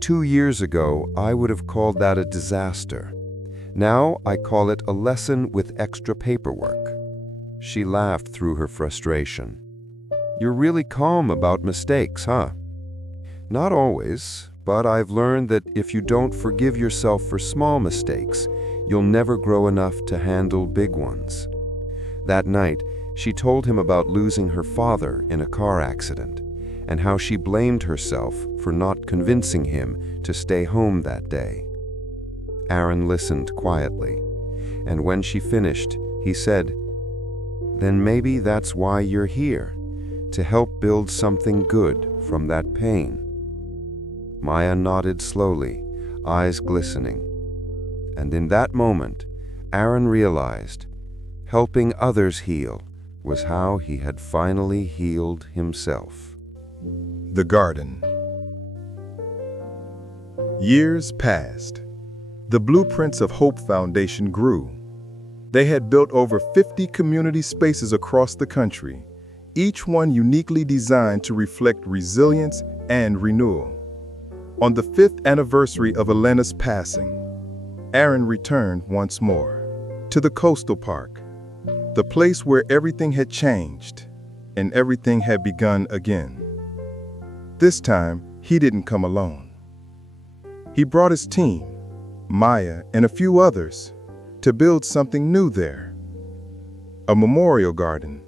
2 years ago, I would have called that a disaster. Now I call it a lesson with extra paperwork." She laughed through her frustration. "You're really calm about mistakes, huh?" "Not always, but I've learned that if you don't forgive yourself for small mistakes, you'll never grow enough to handle big ones." That night, she told him about losing her father in a car accident, and how she blamed herself for not convincing him to stay home that day. Aaron listened quietly, and when she finished, he said, "Then maybe that's why you're here, to help build something good from that pain." Maya nodded slowly, eyes glistening. And in that moment, Aaron realized helping others heal was how he had finally healed himself. The garden. Years passed. The Blueprints of Hope Foundation grew. They had built over 50 community spaces across the country, each one uniquely designed to reflect resilience and renewal. On the 5th anniversary of Elena's passing, Aaron returned once more to the coastal park, the place where everything had changed and everything had begun again. This time, he didn't come alone. He brought his team, Maya and a few others, to build something new there. A memorial garden,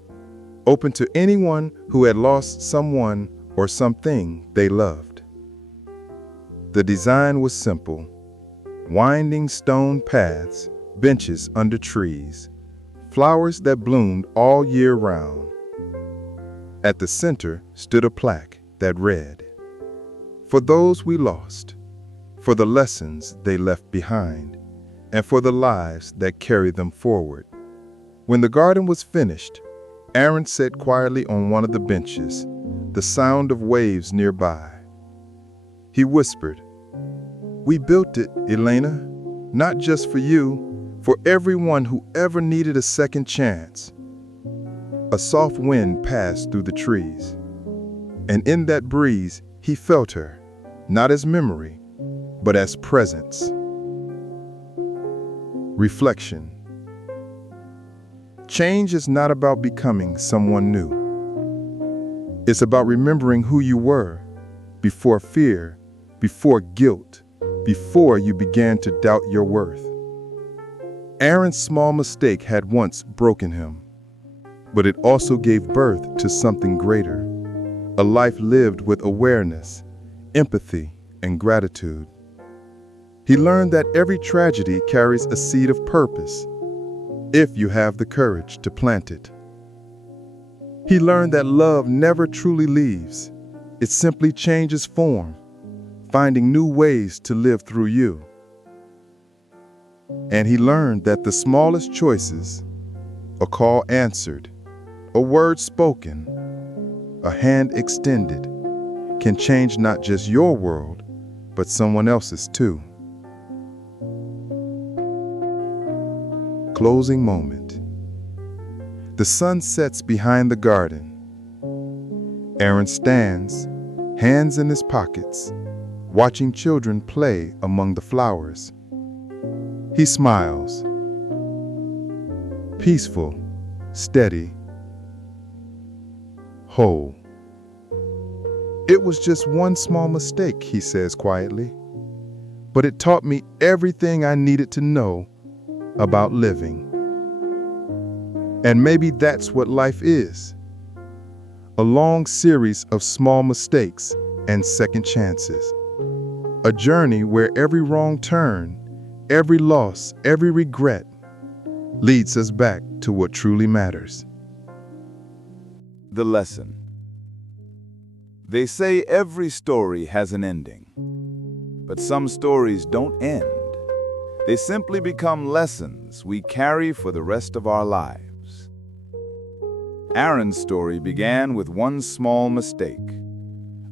open to anyone who had lost someone or something they loved. The design was simple: winding stone paths, benches under trees, flowers that bloomed all year round. At the center stood a plaque that read, "For those we lost, for the lessons they left behind, and for the lives that carry them forward." When the garden was finished, Aaron sat quietly on one of the benches, the sound of waves nearby. He whispered, "We built it, Elena, not just for you, for everyone who ever needed a second chance." A soft wind passed through the trees, and in that breeze he felt her, not as memory, but as presence. Reflection. Change is not about becoming someone new. It's about remembering who you were before fear, before guilt, before you began to doubt your worth. Aaron's small mistake had once broken him, but it also gave birth to something greater, a life lived with awareness, empathy, and gratitude. He learned that every tragedy carries a seed of purpose, if you have the courage to plant it. He learned that love never truly leaves. It simply changes form, finding new ways to live through you. And he learned that the smallest choices, a call answered, a word spoken, a hand extended, can change not just your world, but someone else's too. Closing moment. The sun sets behind the garden. Aaron stands, hands in his pockets, watching children play among the flowers. He smiles. Peaceful, steady, whole. "It was just one small mistake," he says quietly, "but it taught me everything I needed to know about living." And maybe that's what life is. A long series of small mistakes and second chances. A journey where every wrong turn, every loss, every regret leads us back to what truly matters. The lesson. They say every story has an ending, but some stories don't end. They simply become lessons we carry for the rest of our lives. Aaron's story began with one small mistake,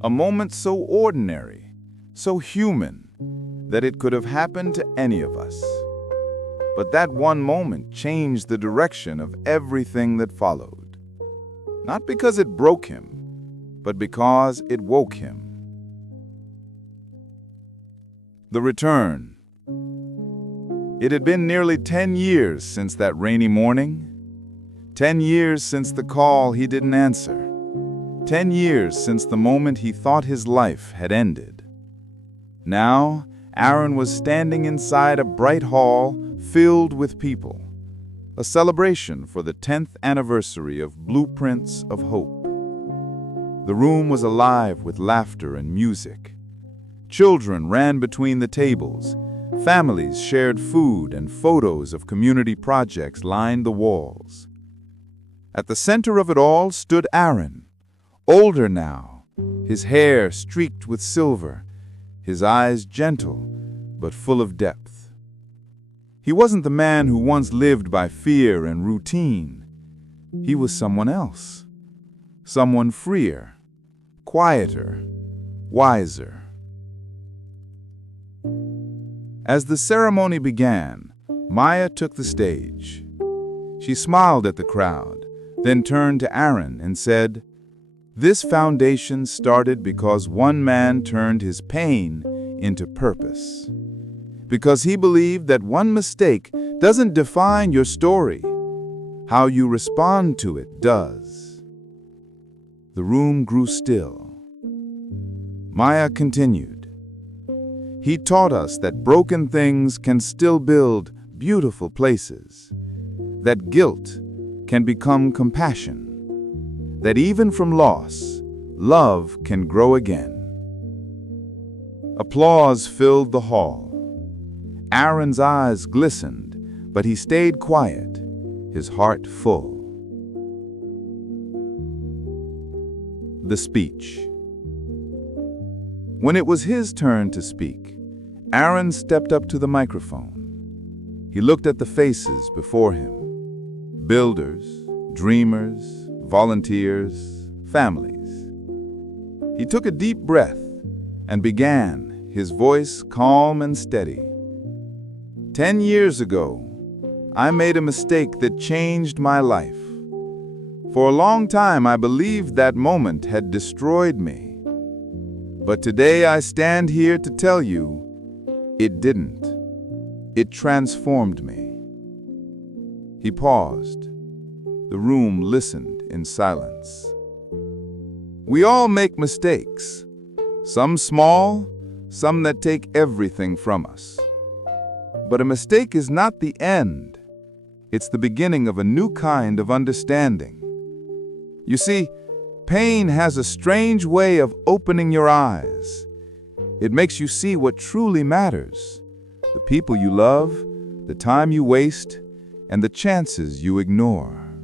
a moment so ordinary, so human, that it could have happened to any of us. But that one moment changed the direction of everything that followed. Not because it broke him, but because it woke him. The return. It had been nearly 10 years since that rainy morning. 10 years since the call he didn't answer. 10 years since the moment he thought his life had ended. Now, Aaron was standing inside a bright hall filled with people, a celebration for the 10th anniversary of Blueprints of Hope. The room was alive with laughter and music. Children ran between the tables. Families shared food, and photos of community projects lined the walls. At the center of it all stood Aaron, older now, his hair streaked with silver, his eyes gentle but full of depth. He wasn't the man who once lived by fear and routine. He was someone else, someone freer, quieter, wiser. As the ceremony began, Maya took the stage. She smiled at the crowd, then turned to Aaron and said, "This foundation started because one man turned his pain into purpose. Because he believed that one mistake doesn't define your story. How you respond to it does." The room grew still. Maya continued, "He taught us that broken things can still build beautiful places, that guilt can become compassion, that even from loss, love can grow again." Applause filled the hall. Aaron's eyes glistened, but he stayed quiet, his heart full. The speech. When it was his turn to speak, Aaron stepped up to the microphone. He looked at the faces before him: builders, dreamers, volunteers, families. He took a deep breath and began, his voice calm and steady. 10 years ago, I made a mistake that changed my life. For a long time, I believed that moment had destroyed me. But today I stand here to tell you, it didn't. It transformed me. He paused. The room listened in silence. We all make mistakes, some small, some that take everything from us. But a mistake is not the end. It's the beginning of a new kind of understanding. You see, pain has a strange way of opening your eyes. It makes you see what truly matters: the people you love, the time you waste, and the chances you ignore.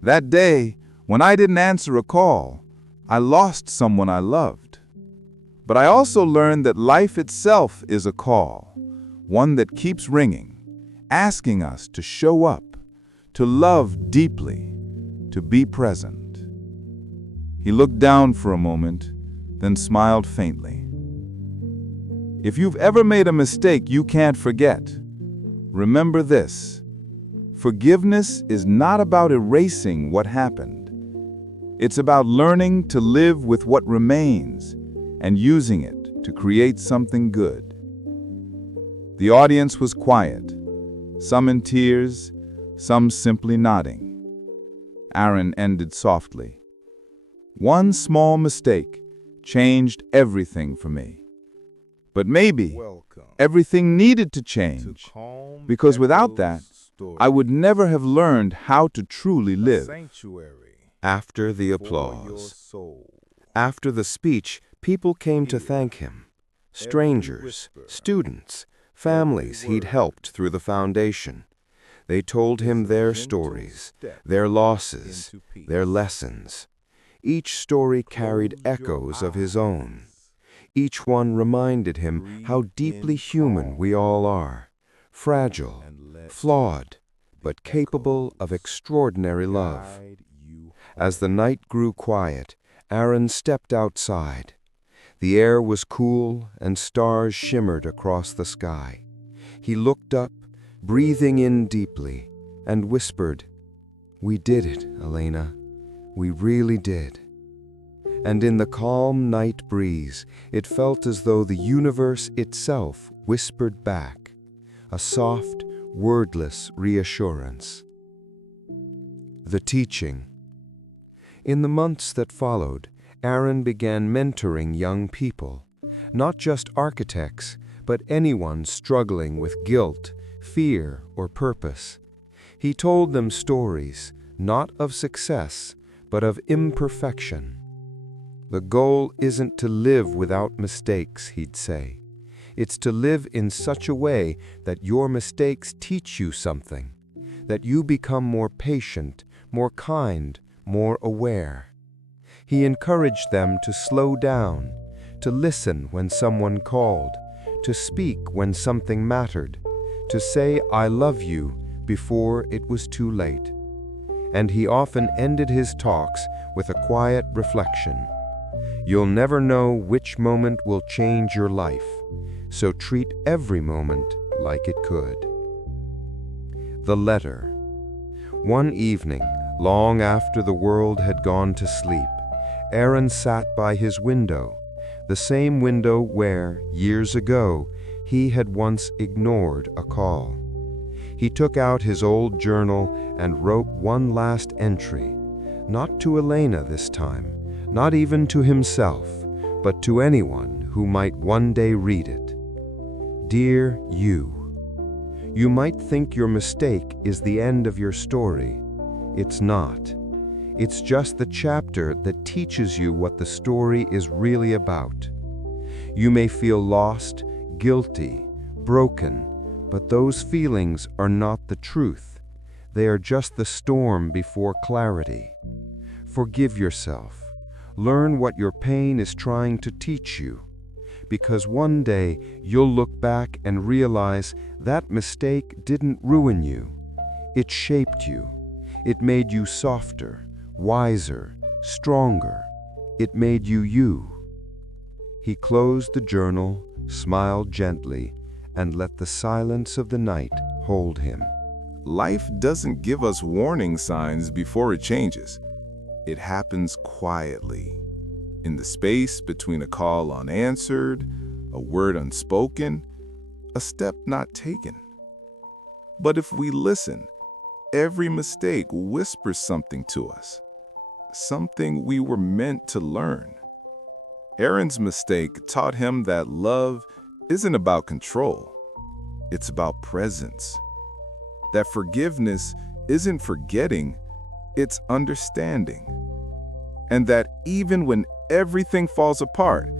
That day, when I didn't answer a call, I lost someone I loved. But I also learned that life itself is a call, one that keeps ringing, asking us to show up, to love deeply, to be present. He looked down for a moment, then smiled faintly. If you've ever made a mistake you can't forget, remember this: forgiveness is not about erasing what happened. It's about learning to live with what remains and using it to create something good. The audience was quiet, some in tears, some simply nodding. Aaron ended softly. One small mistake changed everything for me. But maybe everything needed to change, because without that, I would never have learned how to truly live. After the applause, after the speech, people came to thank him. Strangers, students, families he'd helped through the foundation. They told him their stories, their losses, their lessons. Each story carried echoes of his own. Each one reminded him how deeply human we all are, fragile, flawed, but capable of extraordinary love. As the night grew quiet, Aaron stepped outside. The air was cool and stars shimmered across the sky. He looked up, breathing in deeply, and whispered, "We did it, Elena. We really did." And in the calm night breeze, it felt as though the universe itself whispered back, a soft, wordless reassurance. The teaching. In the months that followed, Aaron began mentoring young people, not just architects, but anyone struggling with guilt, fear, or purpose. He told them stories, not of success, but of imperfection. The goal isn't to live without mistakes, he'd say. It's to live in such a way that your mistakes teach you something, that you become more patient, more kind, more aware. He encouraged them to slow down, to listen when someone called, to speak when something mattered, to say "I love you" before it was too late. And he often ended his talks with a quiet reflection. You'll never know which moment will change your life, so treat every moment like it could. The letter. One evening, long after the world had gone to sleep, Aaron sat by his window, the same window where, years ago, he had once ignored a call. He took out his old journal and wrote one last entry, not to Elena this time, not even to himself, but to anyone who might one day read it. Dear you. You might think your mistake is the end of your story. It's not. It's just the chapter that teaches you what the story is really about. You may feel lost, guilty, broken, but those feelings are not the truth. They are just the storm before clarity. Forgive yourself. Learn what your pain is trying to teach you. Because one day you'll look back and realize that mistake didn't ruin you. It shaped you. It made you softer, wiser, stronger. It made you you. He closed the journal, smiled gently, and let the silence of the night hold him. Life doesn't give us warning signs before it changes. It happens quietly, in the space between a call unanswered, a word unspoken, a step not taken. But if we listen, every mistake whispers something to us, something we were meant to learn. Aaron's mistake taught him that love isn't about control, it's about presence. That forgiveness isn't forgetting, it's understanding. And that even when everything falls apart,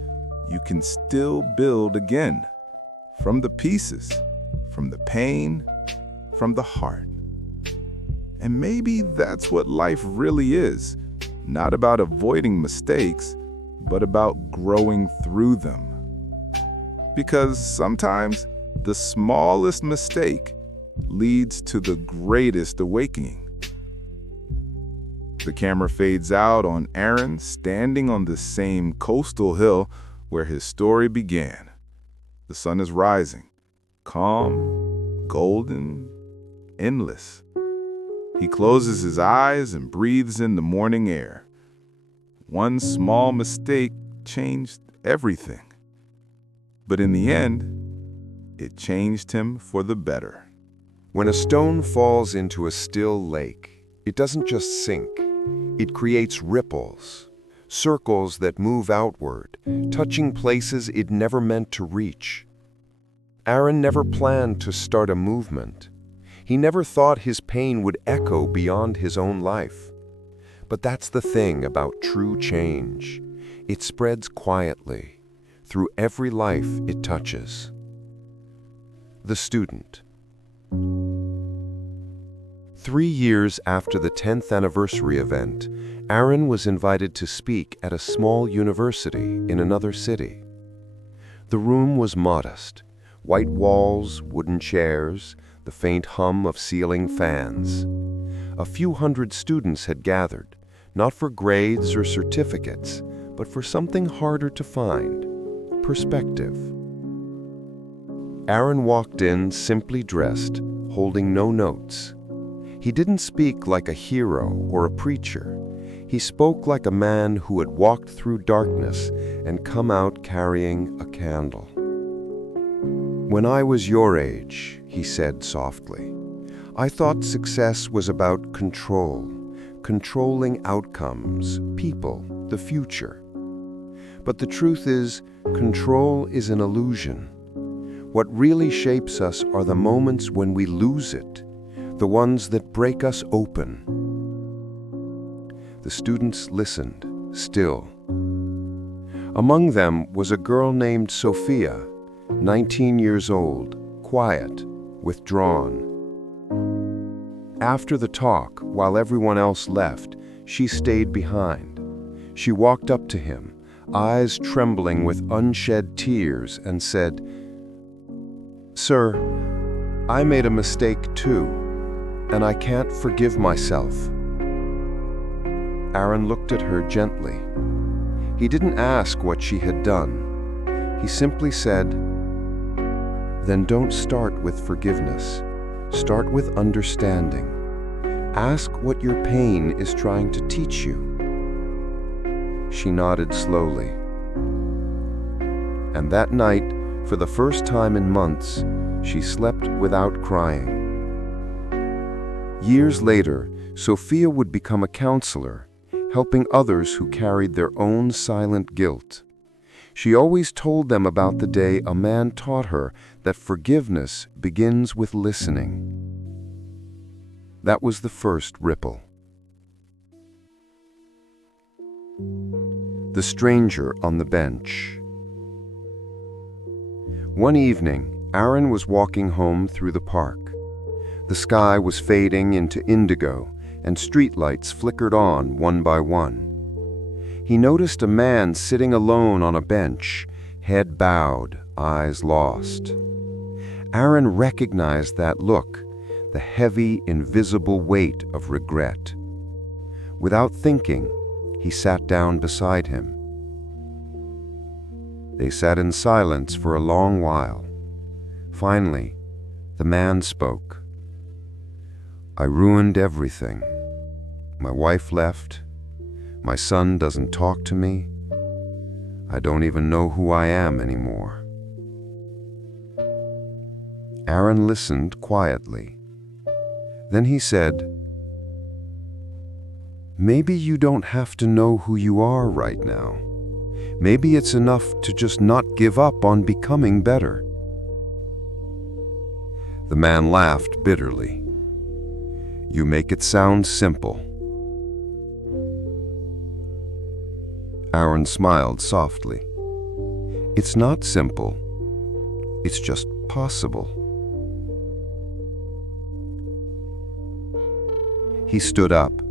you can still build again. From the pieces, from the pain, from the heart. And maybe that's what life really is. Not about avoiding mistakes, but about growing through them. Because sometimes the smallest mistake leads to the greatest awakening. The camera fades out on Aaron standing on the same coastal hill where his story began. The sun is rising, calm, golden, endless. He closes his eyes and breathes in the morning air. One small mistake changed everything. But in the end, it changed him for the better. When a stone falls into a still lake, it doesn't just sink. It creates ripples, circles that move outward, touching places it never meant to reach. Aaron never planned to start a movement. He never thought his pain would echo beyond his own life. But that's the thing about true change. It spreads quietly, through every life it touches. The student. 3 years after the 10th anniversary event, Aaron was invited to speak at a small university in another city. The room was modest. White walls, wooden chairs, the faint hum of ceiling fans. A few hundred students had gathered, not for grades or certificates, but for something harder to find: perspective. Aaron walked in simply dressed, holding no notes. He didn't speak like a hero or a preacher. He spoke like a man who had walked through darkness and come out carrying a candle. "When I was your age," he said softly, "I thought success was about control, controlling outcomes, people, the future. But the truth is, control is an illusion. What really shapes us are the moments when we lose it, the ones that break us open." The students listened, still. Among them was a girl named Sophia, 19 years old, quiet, withdrawn. After the talk, while everyone else left, she stayed behind. She walked up to him, eyes trembling with unshed tears, and said, "Sir, I made a mistake too, and I can't forgive myself." Aaron looked at her gently. He didn't ask what she had done. He simply said, "Then don't start with forgiveness. Start with understanding. Ask what your pain is trying to teach you." She nodded slowly. And that night, for the first time in months, she slept without crying. Years later, Sophia would become a counselor, helping others who carried their own silent guilt. She always told them about the day a man taught her that forgiveness begins with listening. That was the first ripple. The stranger on the bench. One evening, Aaron was walking home through the park. The sky was fading into indigo, and streetlights flickered on one by one. He noticed a man sitting alone on a bench, head bowed, eyes lost. Aaron recognized that look, the heavy, invisible weight of regret. Without thinking, he sat down beside him. They sat in silence for a long while. Finally, the man spoke. "I ruined everything. My wife left. My son doesn't talk to me. I don't even know who I am anymore." Aaron listened quietly. Then he said, "Maybe you don't have to know who you are right now. Maybe it's enough to just not give up on becoming better." The man laughed bitterly. "You make it sound simple." Aaron smiled softly. "It's not simple. It's just possible." He stood up,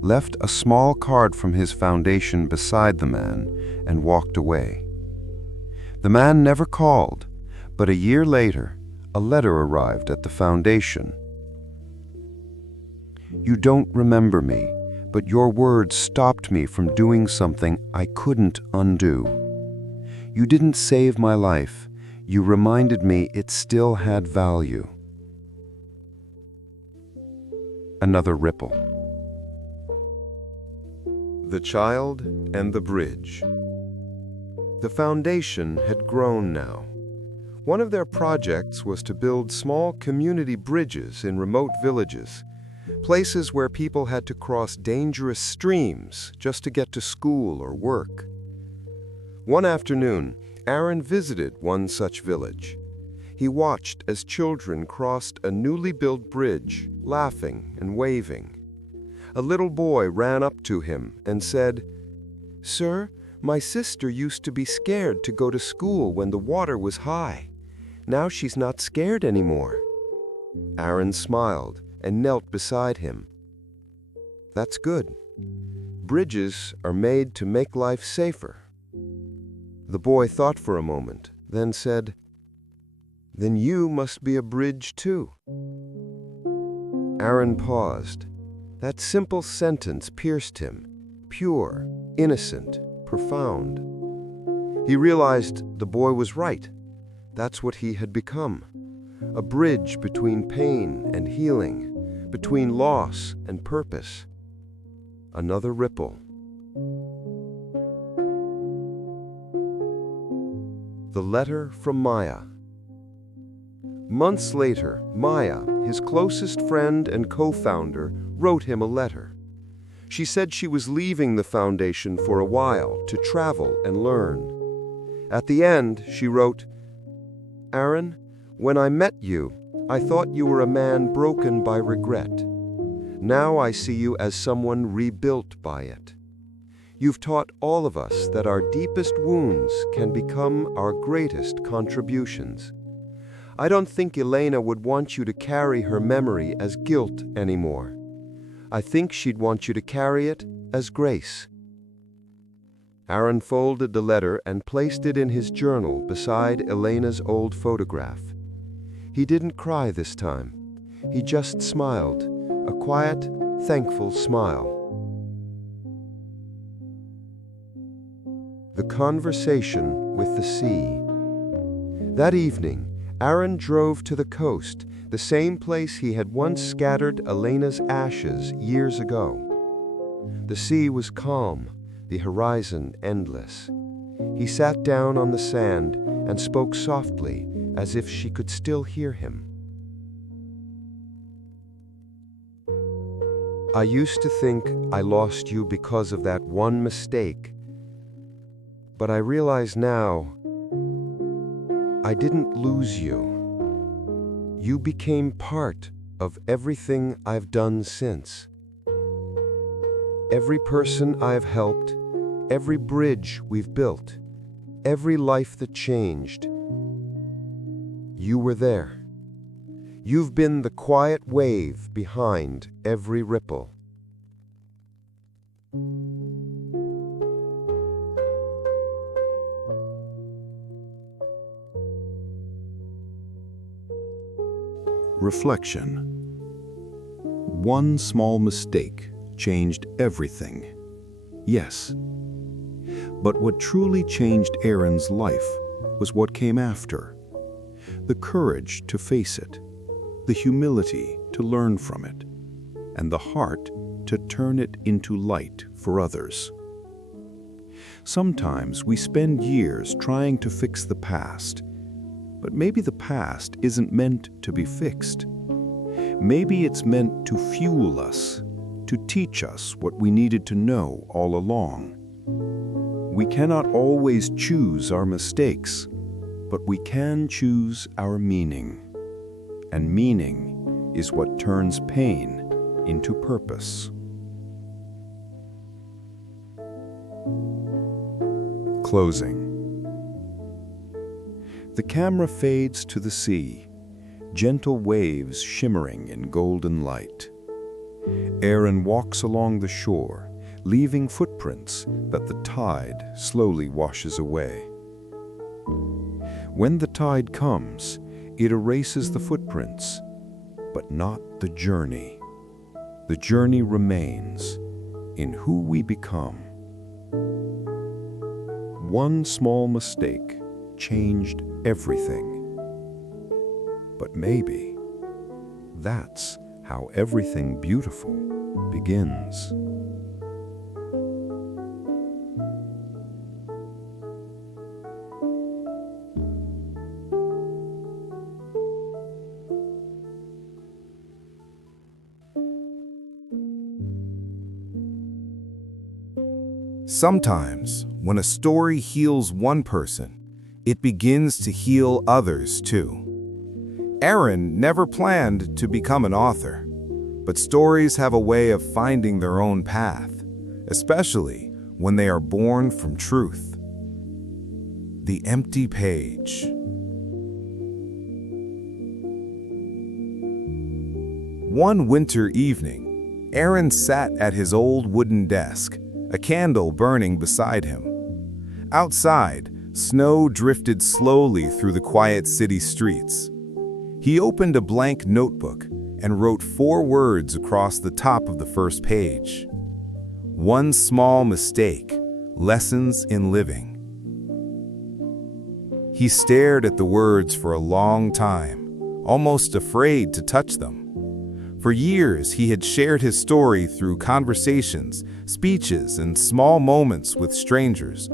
left a small card from his foundation beside the man, and walked away. The man never called, but a year later, a letter arrived at the foundation. "You don't remember me, but your words stopped me from doing something I couldn't undo. You didn't save my life. You reminded me it still had value." Another ripple. The Child and the Bridge. The foundation had grown now. One of their projects was to build small community bridges in remote villages, places where people had to cross dangerous streams just to get to school or work. One afternoon, Aaron visited one such village. He watched as children crossed a newly built bridge, laughing and waving. A little boy ran up to him and said, "Sir, my sister used to be scared to go to school when the water was high. Now she's not scared anymore." Aaron smiled and knelt beside him. "That's good. Bridges are made to make life safer." The boy thought for a moment, then said, "Then you must be a bridge too." Aaron paused. That simple sentence pierced him, pure, innocent, profound. He realized the boy was right. That's what he had become. A bridge between pain and healing, between loss and purpose. Another ripple. The letter from Maya. Months later, Maya, his closest friend and co-founder, wrote him a letter. She said she was leaving the foundation for a while to travel and learn. At the end, she wrote, "Aaron, when I met you, I thought you were a man broken by regret. Now I see you as someone rebuilt by it. You've taught all of us that our deepest wounds can become our greatest contributions. I don't think Elena would want you to carry her memory as guilt anymore. I think she'd want you to carry it as grace." Aaron folded the letter and placed it in his journal beside Elena's old photograph. He didn't cry this time. He just smiled, a quiet, thankful smile. The conversation with the sea. That evening, Aaron drove to the coast, the same place he had once scattered Elena's ashes years ago. The sea was calm, the horizon endless. He sat down on the sand and spoke softly, as if she could still hear him. "I used to think I lost you because of that one mistake. But I realize now, I didn't lose you. You became part of everything I've done since. Every person I've helped, every bridge we've built, every life that changed. You were there. You've been the quiet wave behind every ripple. Reflection. One small mistake changed everything. Yes. But what truly changed Aaron's life was what came after. The courage to face it, the humility to learn from it, and the heart to turn it into light for others. Sometimes we spend years trying to fix the past, but maybe the past isn't meant to be fixed. Maybe it's meant to fuel us, to teach us what we needed to know all along. We cannot always choose our mistakes, but we can choose our meaning. And meaning is what turns pain into purpose. Closing. The camera fades to the sea, gentle waves shimmering in golden light. Aaron walks along the shore, leaving footprints that the tide slowly washes away. When the tide comes, it erases the footprints, but not the journey. The journey remains in who we become. One small mistake changed everything. But maybe that's how everything beautiful begins. Sometimes, when a story heals one person, it begins to heal others too. Aaron never planned to become an author, but stories have a way of finding their own path, especially when they are born from truth. The empty page. One winter evening, Aaron sat at his old wooden desk, a candle burning beside him. Outside, snow drifted slowly through the quiet city streets. He opened a blank notebook and wrote 4 words across the top of the first page. One small mistake, lessons in living. He stared at the words for a long time, almost afraid to touch them. For years, he had shared his story through conversations, speeches, and small moments with strangers.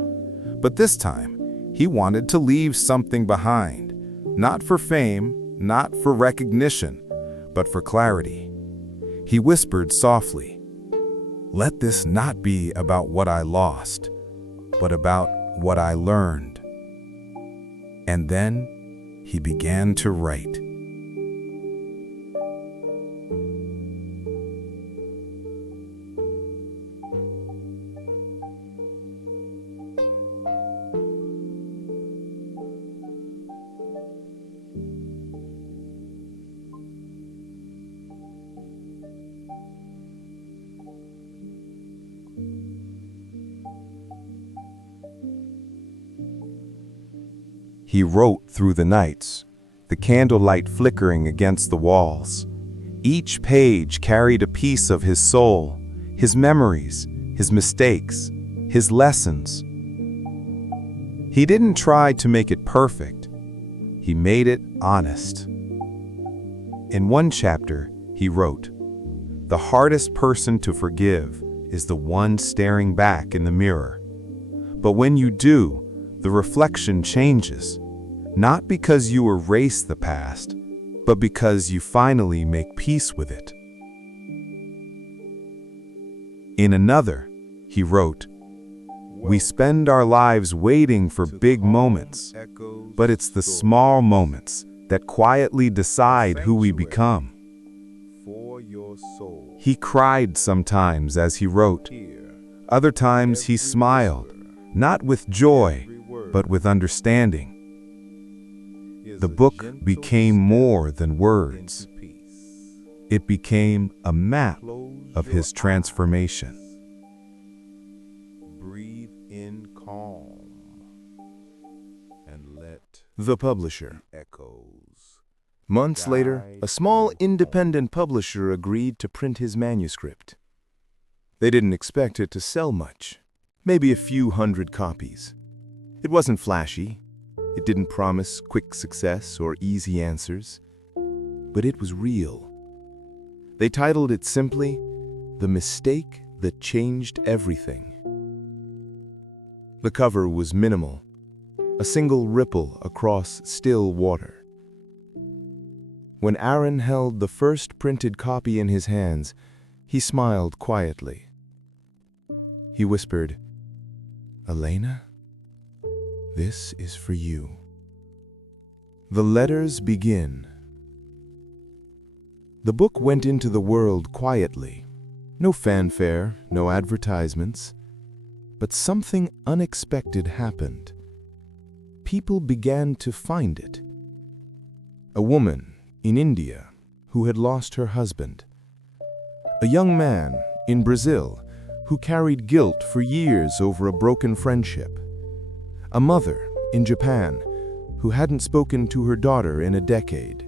But this time, he wanted to leave something behind, not for fame, not for recognition, but for clarity. He whispered softly, "Let this not be about what I lost, but about what I learned." And then he began to write. He wrote through the nights, the candlelight flickering against the walls. Each page carried a piece of his soul, his memories, his mistakes, his lessons. He didn't try to make it perfect. He made it honest. In one chapter, he wrote, "The hardest person to forgive is the one staring back in the mirror. But when you do, the reflection changes. Not because you erase the past, but because you finally make peace with it." In another, he wrote, "We spend our lives waiting for big moments, but it's the small moments that quietly decide who we become." He cried sometimes as he wrote. Other times he smiled, not with joy, but with understanding. The book became more than words. It became a map of his transformation. Breathe in calm and let the publisher. Echoes. Months later, a small independent publisher agreed to print his manuscript. They didn't expect it to sell much, maybe a few hundred copies. It wasn't flashy. It didn't promise quick success or easy answers, but it was real. They titled it simply, "The Mistake That Changed Everything." The cover was minimal, a single ripple across still water. When Aaron held the first printed copy in his hands, he smiled quietly. He whispered, "Elena, this is for you." The letters begin. The book went into the world quietly. No fanfare, no advertisements. But something unexpected happened. People began to find it. A woman in India who had lost her husband. A young man in Brazil who carried guilt for years over a broken friendship. A mother in Japan who hadn't spoken to her daughter in a decade.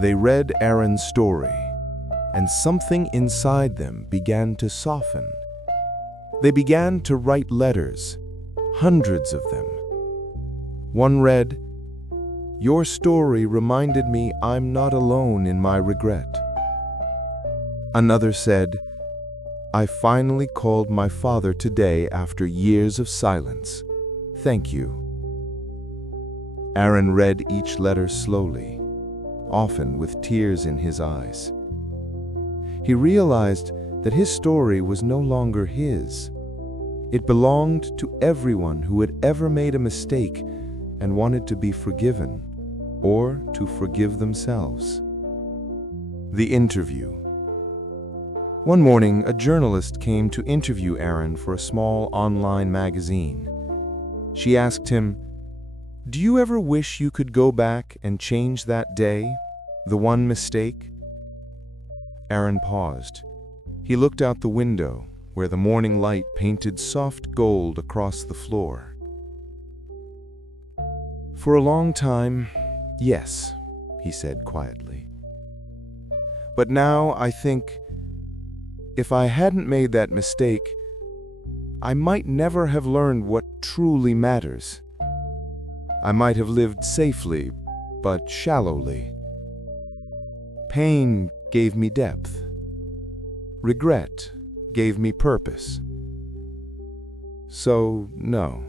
They read Aaron's story, and something inside them began to soften. They began to write letters, hundreds of them. One read, "Your story reminded me I'm not alone in my regret." Another said, "I finally called my father today after years of silence. Thank you." Aaron read each letter slowly, often with tears in his eyes. He realized that his story was no longer his. It belonged to everyone who had ever made a mistake and wanted to be forgiven, or to forgive themselves. The interview. One morning, a journalist came to interview Aaron for a small online magazine. She asked him, "Do you ever wish you could go back and change that day, the one mistake?" Aaron paused. He looked out the window, where the morning light painted soft gold across the floor. "For a long time, yes," he said quietly. "But now I think, if I hadn't made that mistake, I might never have learned what truly matters. I might have lived safely, but shallowly. Pain gave me depth. Regret gave me purpose. So, no,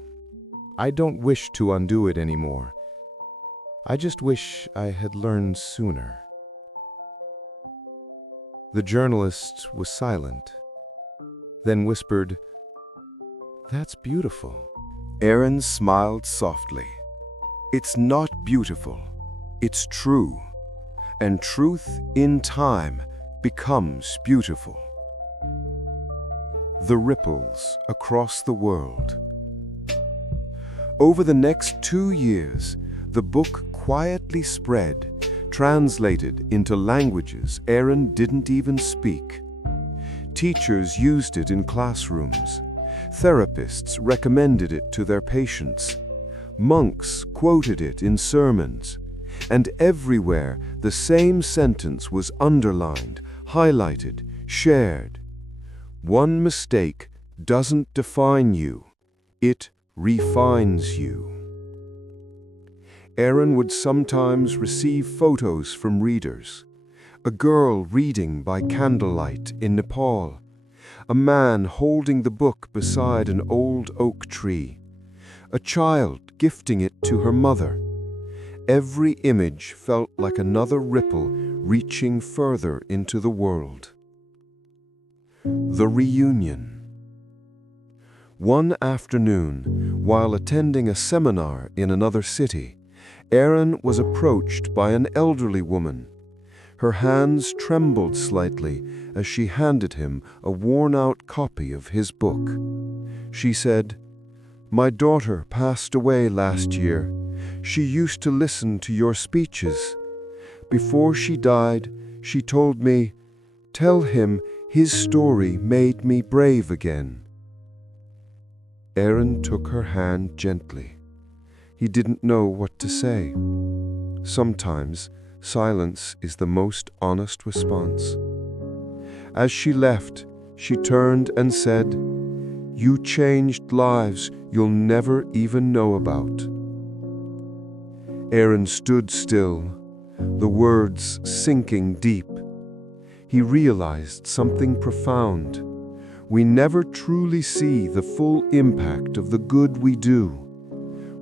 I don't wish to undo it anymore. I just wish I had learned sooner." The journalist was silent, then whispered, "That's beautiful." Aaron smiled softly. It's not beautiful, it's true. And truth in time becomes beautiful. The ripples across the world. Over the next 2 years, the book quietly spread, translated into languages Aaron didn't even speak. Teachers used it in classrooms. Therapists recommended it to their patients. Monks quoted it in sermons. And everywhere, the same sentence was underlined, highlighted, shared. One mistake doesn't define you. It refines you. Aaron would sometimes receive photos from readers. A girl reading by candlelight in Nepal. A man holding the book beside an old oak tree. A child gifting it to her mother. Every image felt like another ripple reaching further into the world. The reunion. One afternoon, while attending a seminar in another city, Aaron was approached by an elderly woman. Her hands trembled slightly as she handed him a worn-out copy of his book. She said, My daughter passed away last year. She used to listen to your speeches. Before she died, she told me, "Tell him his story made me brave again." Aaron took her hand gently. He didn't know what to say. Sometimes silence is the most honest response. As she left, she turned and said, "You changed lives you'll never even know about." Aaron stood still, the words sinking deep. He realized something profound. We never truly see the full impact of the good we do.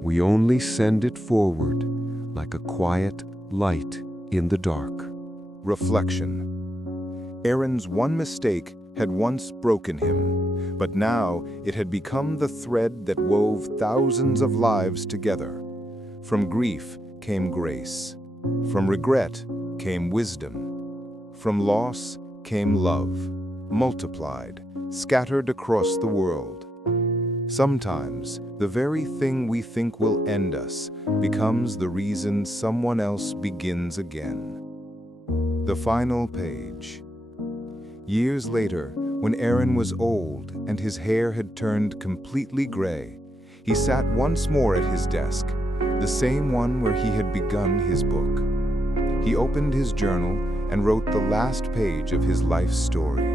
We only send it forward like a quiet light in the dark. Reflection. Aaron's one mistake had once broken him, but now it had become the thread that wove thousands of lives together. From grief came grace. From regret came wisdom. From loss came love, multiplied, scattered across the world. Sometimes, the very thing we think will end us becomes the reason someone else begins again. The final page. Years later, when Aaron was old and his hair had turned completely gray, he sat once more at his desk, the same one where he had begun his book. He opened his journal and wrote the last page of his life story.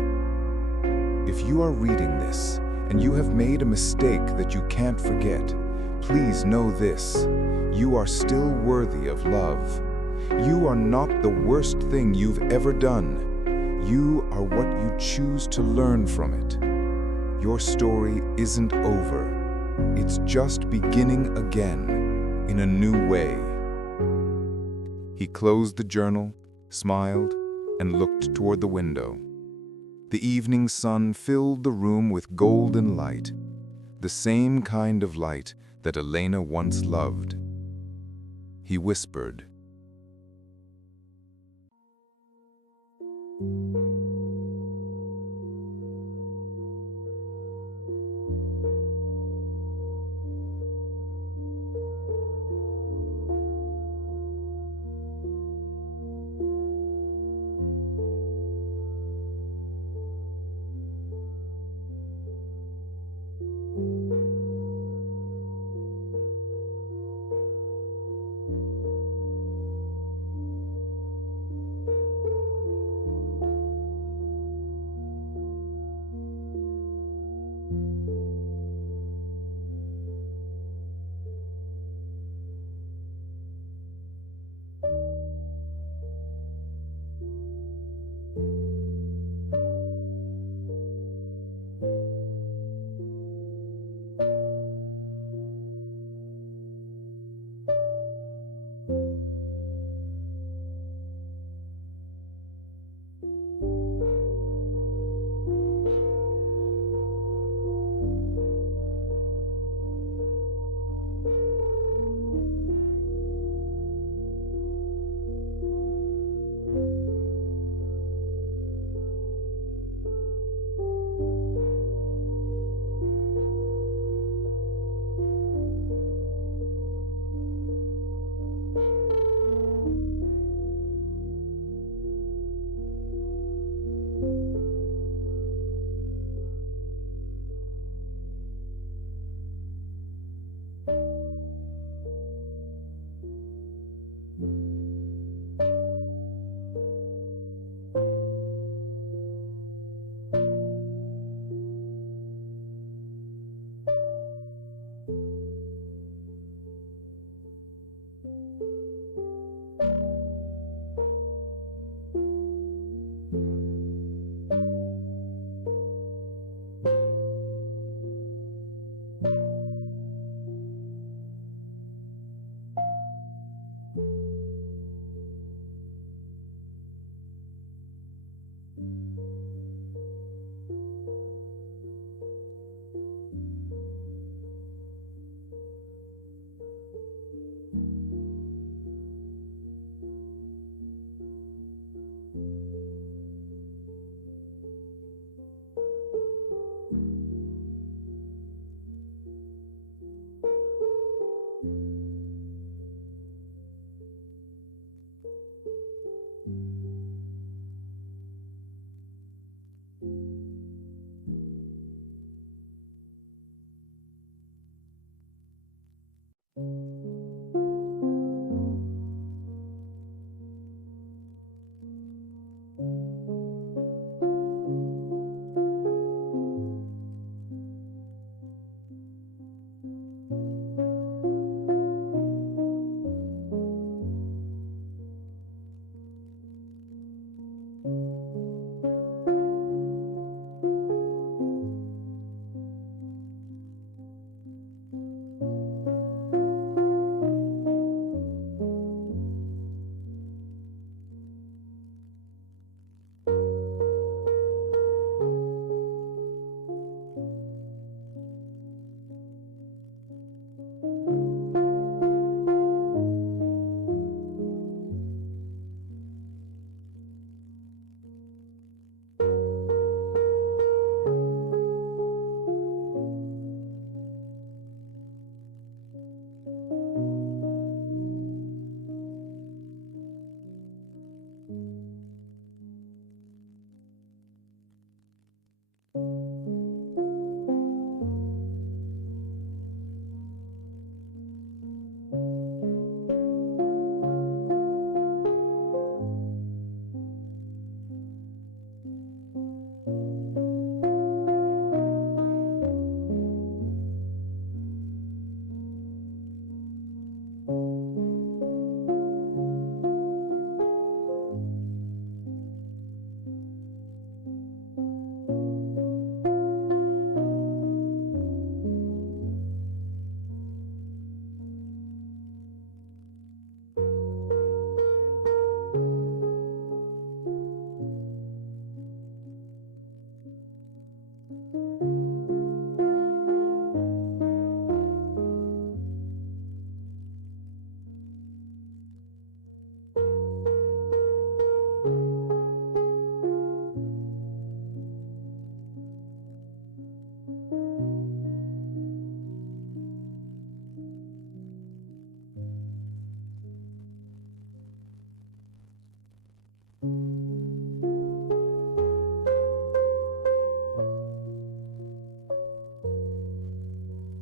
If you are reading this, and you have made a mistake that you can't forget, please know this: you are still worthy of love. You are not the worst thing you've ever done. You are what you choose to learn from it. Your story isn't over. It's just beginning again, in a new way. He closed the journal, smiled, and looked toward the window. The evening sun filled the room with golden light, the same kind of light that Elena once loved. He whispered,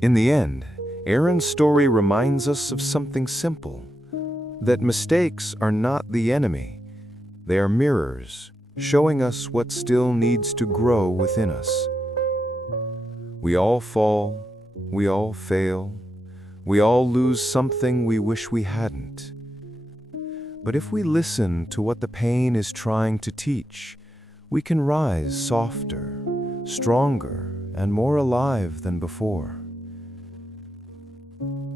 In the end, Aaron's story reminds us of something simple, that mistakes are not the enemy. They are mirrors, showing us what still needs to grow within us. We all fall, we all fail, we all lose something we wish we hadn't. But if we listen to what the pain is trying to teach, we can rise softer, stronger, and more alive than before.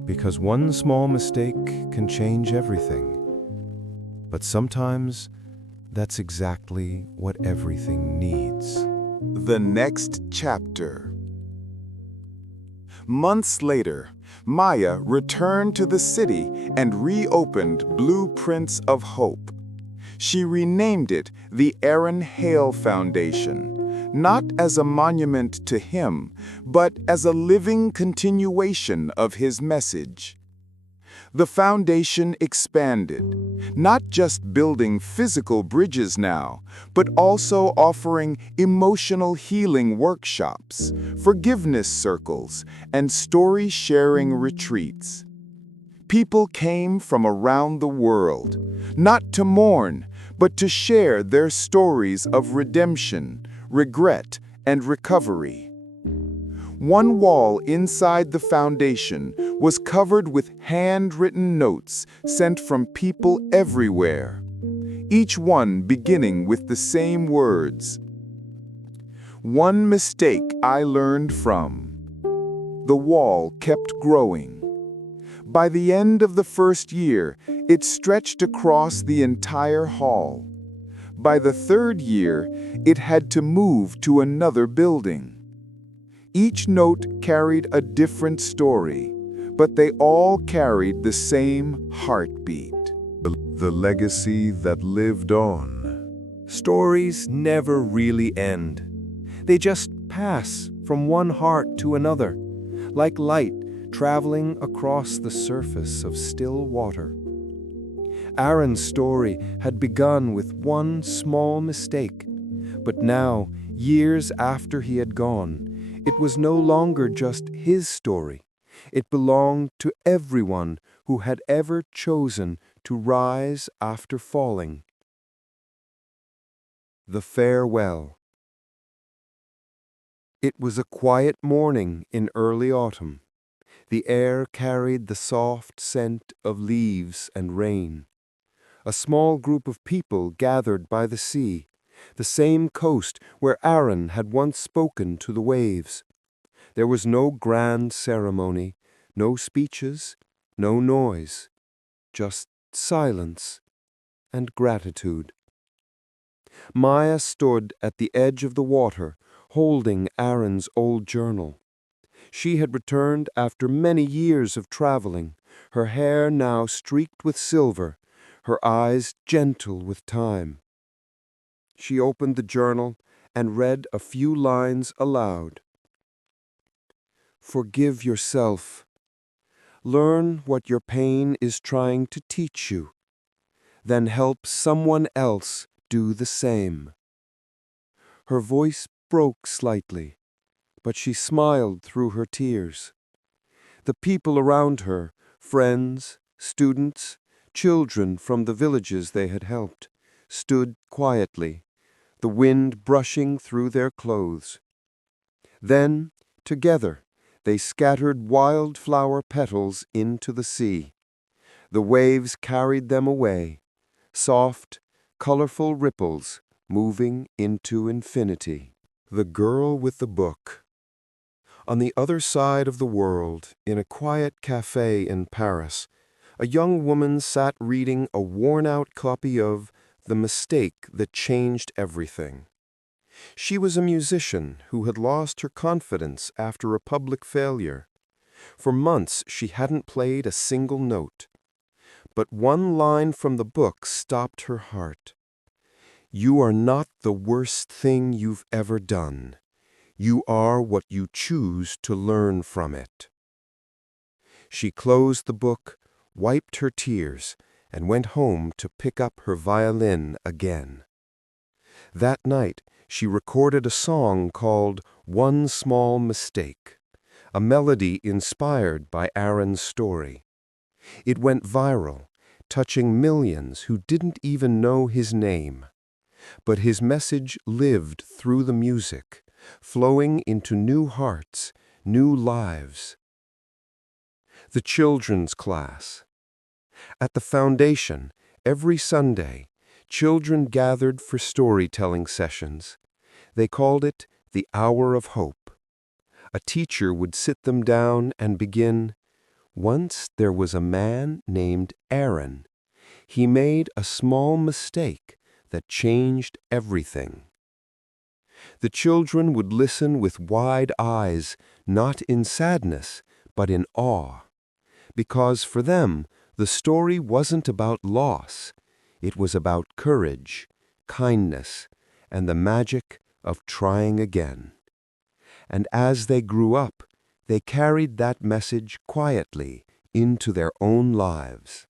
Because one small mistake can change everything. But sometimes, that's exactly what everything needs. The next chapter. Months later, Maya returned to the city and reopened Blueprints of Hope. She renamed it the Aaron Hale Foundation, not as a monument to him, but as a living continuation of his message. The foundation expanded, not just building physical bridges now, but also offering emotional healing workshops, forgiveness circles, and story-sharing retreats. People came from around the world, not to mourn, but to share their stories of redemption, regret, and recovery. One wall inside the foundation was covered with handwritten notes sent from people everywhere, each one beginning with the same words. One mistake I learned from. The wall kept growing. By the end of the first year, it stretched across the entire hall. By the third year, it had to move to another building. Each note carried a different story, but they all carried the same heartbeat. The legacy that lived on. Stories never really end. They just pass from one heart to another, like light traveling across the surface of still water. Aaron's story had begun with one small mistake, but now, years after he had gone, it was no longer just his story. It belonged to everyone who had ever chosen to rise after falling. The farewell. It was a quiet morning in early autumn. The air carried the soft scent of leaves and rain. A small group of people gathered by the sea, the same coast where Aaron had once spoken to the waves. There was no grand ceremony, no speeches, no noise, just silence and gratitude. Maya stood at the edge of the water, holding Aaron's old journal. She had returned after many years of traveling, her hair now streaked with silver, her eyes gentle with time. She opened the journal and read a few lines aloud. Forgive yourself. Learn what your pain is trying to teach you. Then help someone else do the same. Her voice broke slightly, but she smiled through her tears. The people around her, friends, students, children from the villages they had helped, stood quietly, the wind brushing through their clothes. Then, together, they scattered wildflower petals into the sea. The waves carried them away, soft, colorful ripples moving into infinity. The girl with the book. On the other side of the world, in a quiet cafe in Paris, a young woman sat reading a worn-out copy of The Mistake That Changed Everything. She was a musician who had lost her confidence after a public failure. For months she hadn't played a single note. But one line from the book stopped her heart. You are not the worst thing you've ever done. You are what you choose to learn from it. She closed the book, wiped her tears, and went home to pick up her violin again. That night, she recorded a song called One Small Mistake, a melody inspired by Aaron's story. It went viral, touching millions who didn't even know his name. But his message lived through the music, flowing into new hearts, new lives. The children's class. At the foundation, every Sunday, children gathered for storytelling sessions. They called it the Hour of Hope. A teacher would sit them down and begin, "Once there was a man named Aaron. He made a small mistake that changed everything." The children would listen with wide eyes, not in sadness, but in awe. Because for them, the story wasn't about loss. It was about courage, kindness, and the magic of trying again. And as they grew up, they carried that message quietly into their own lives.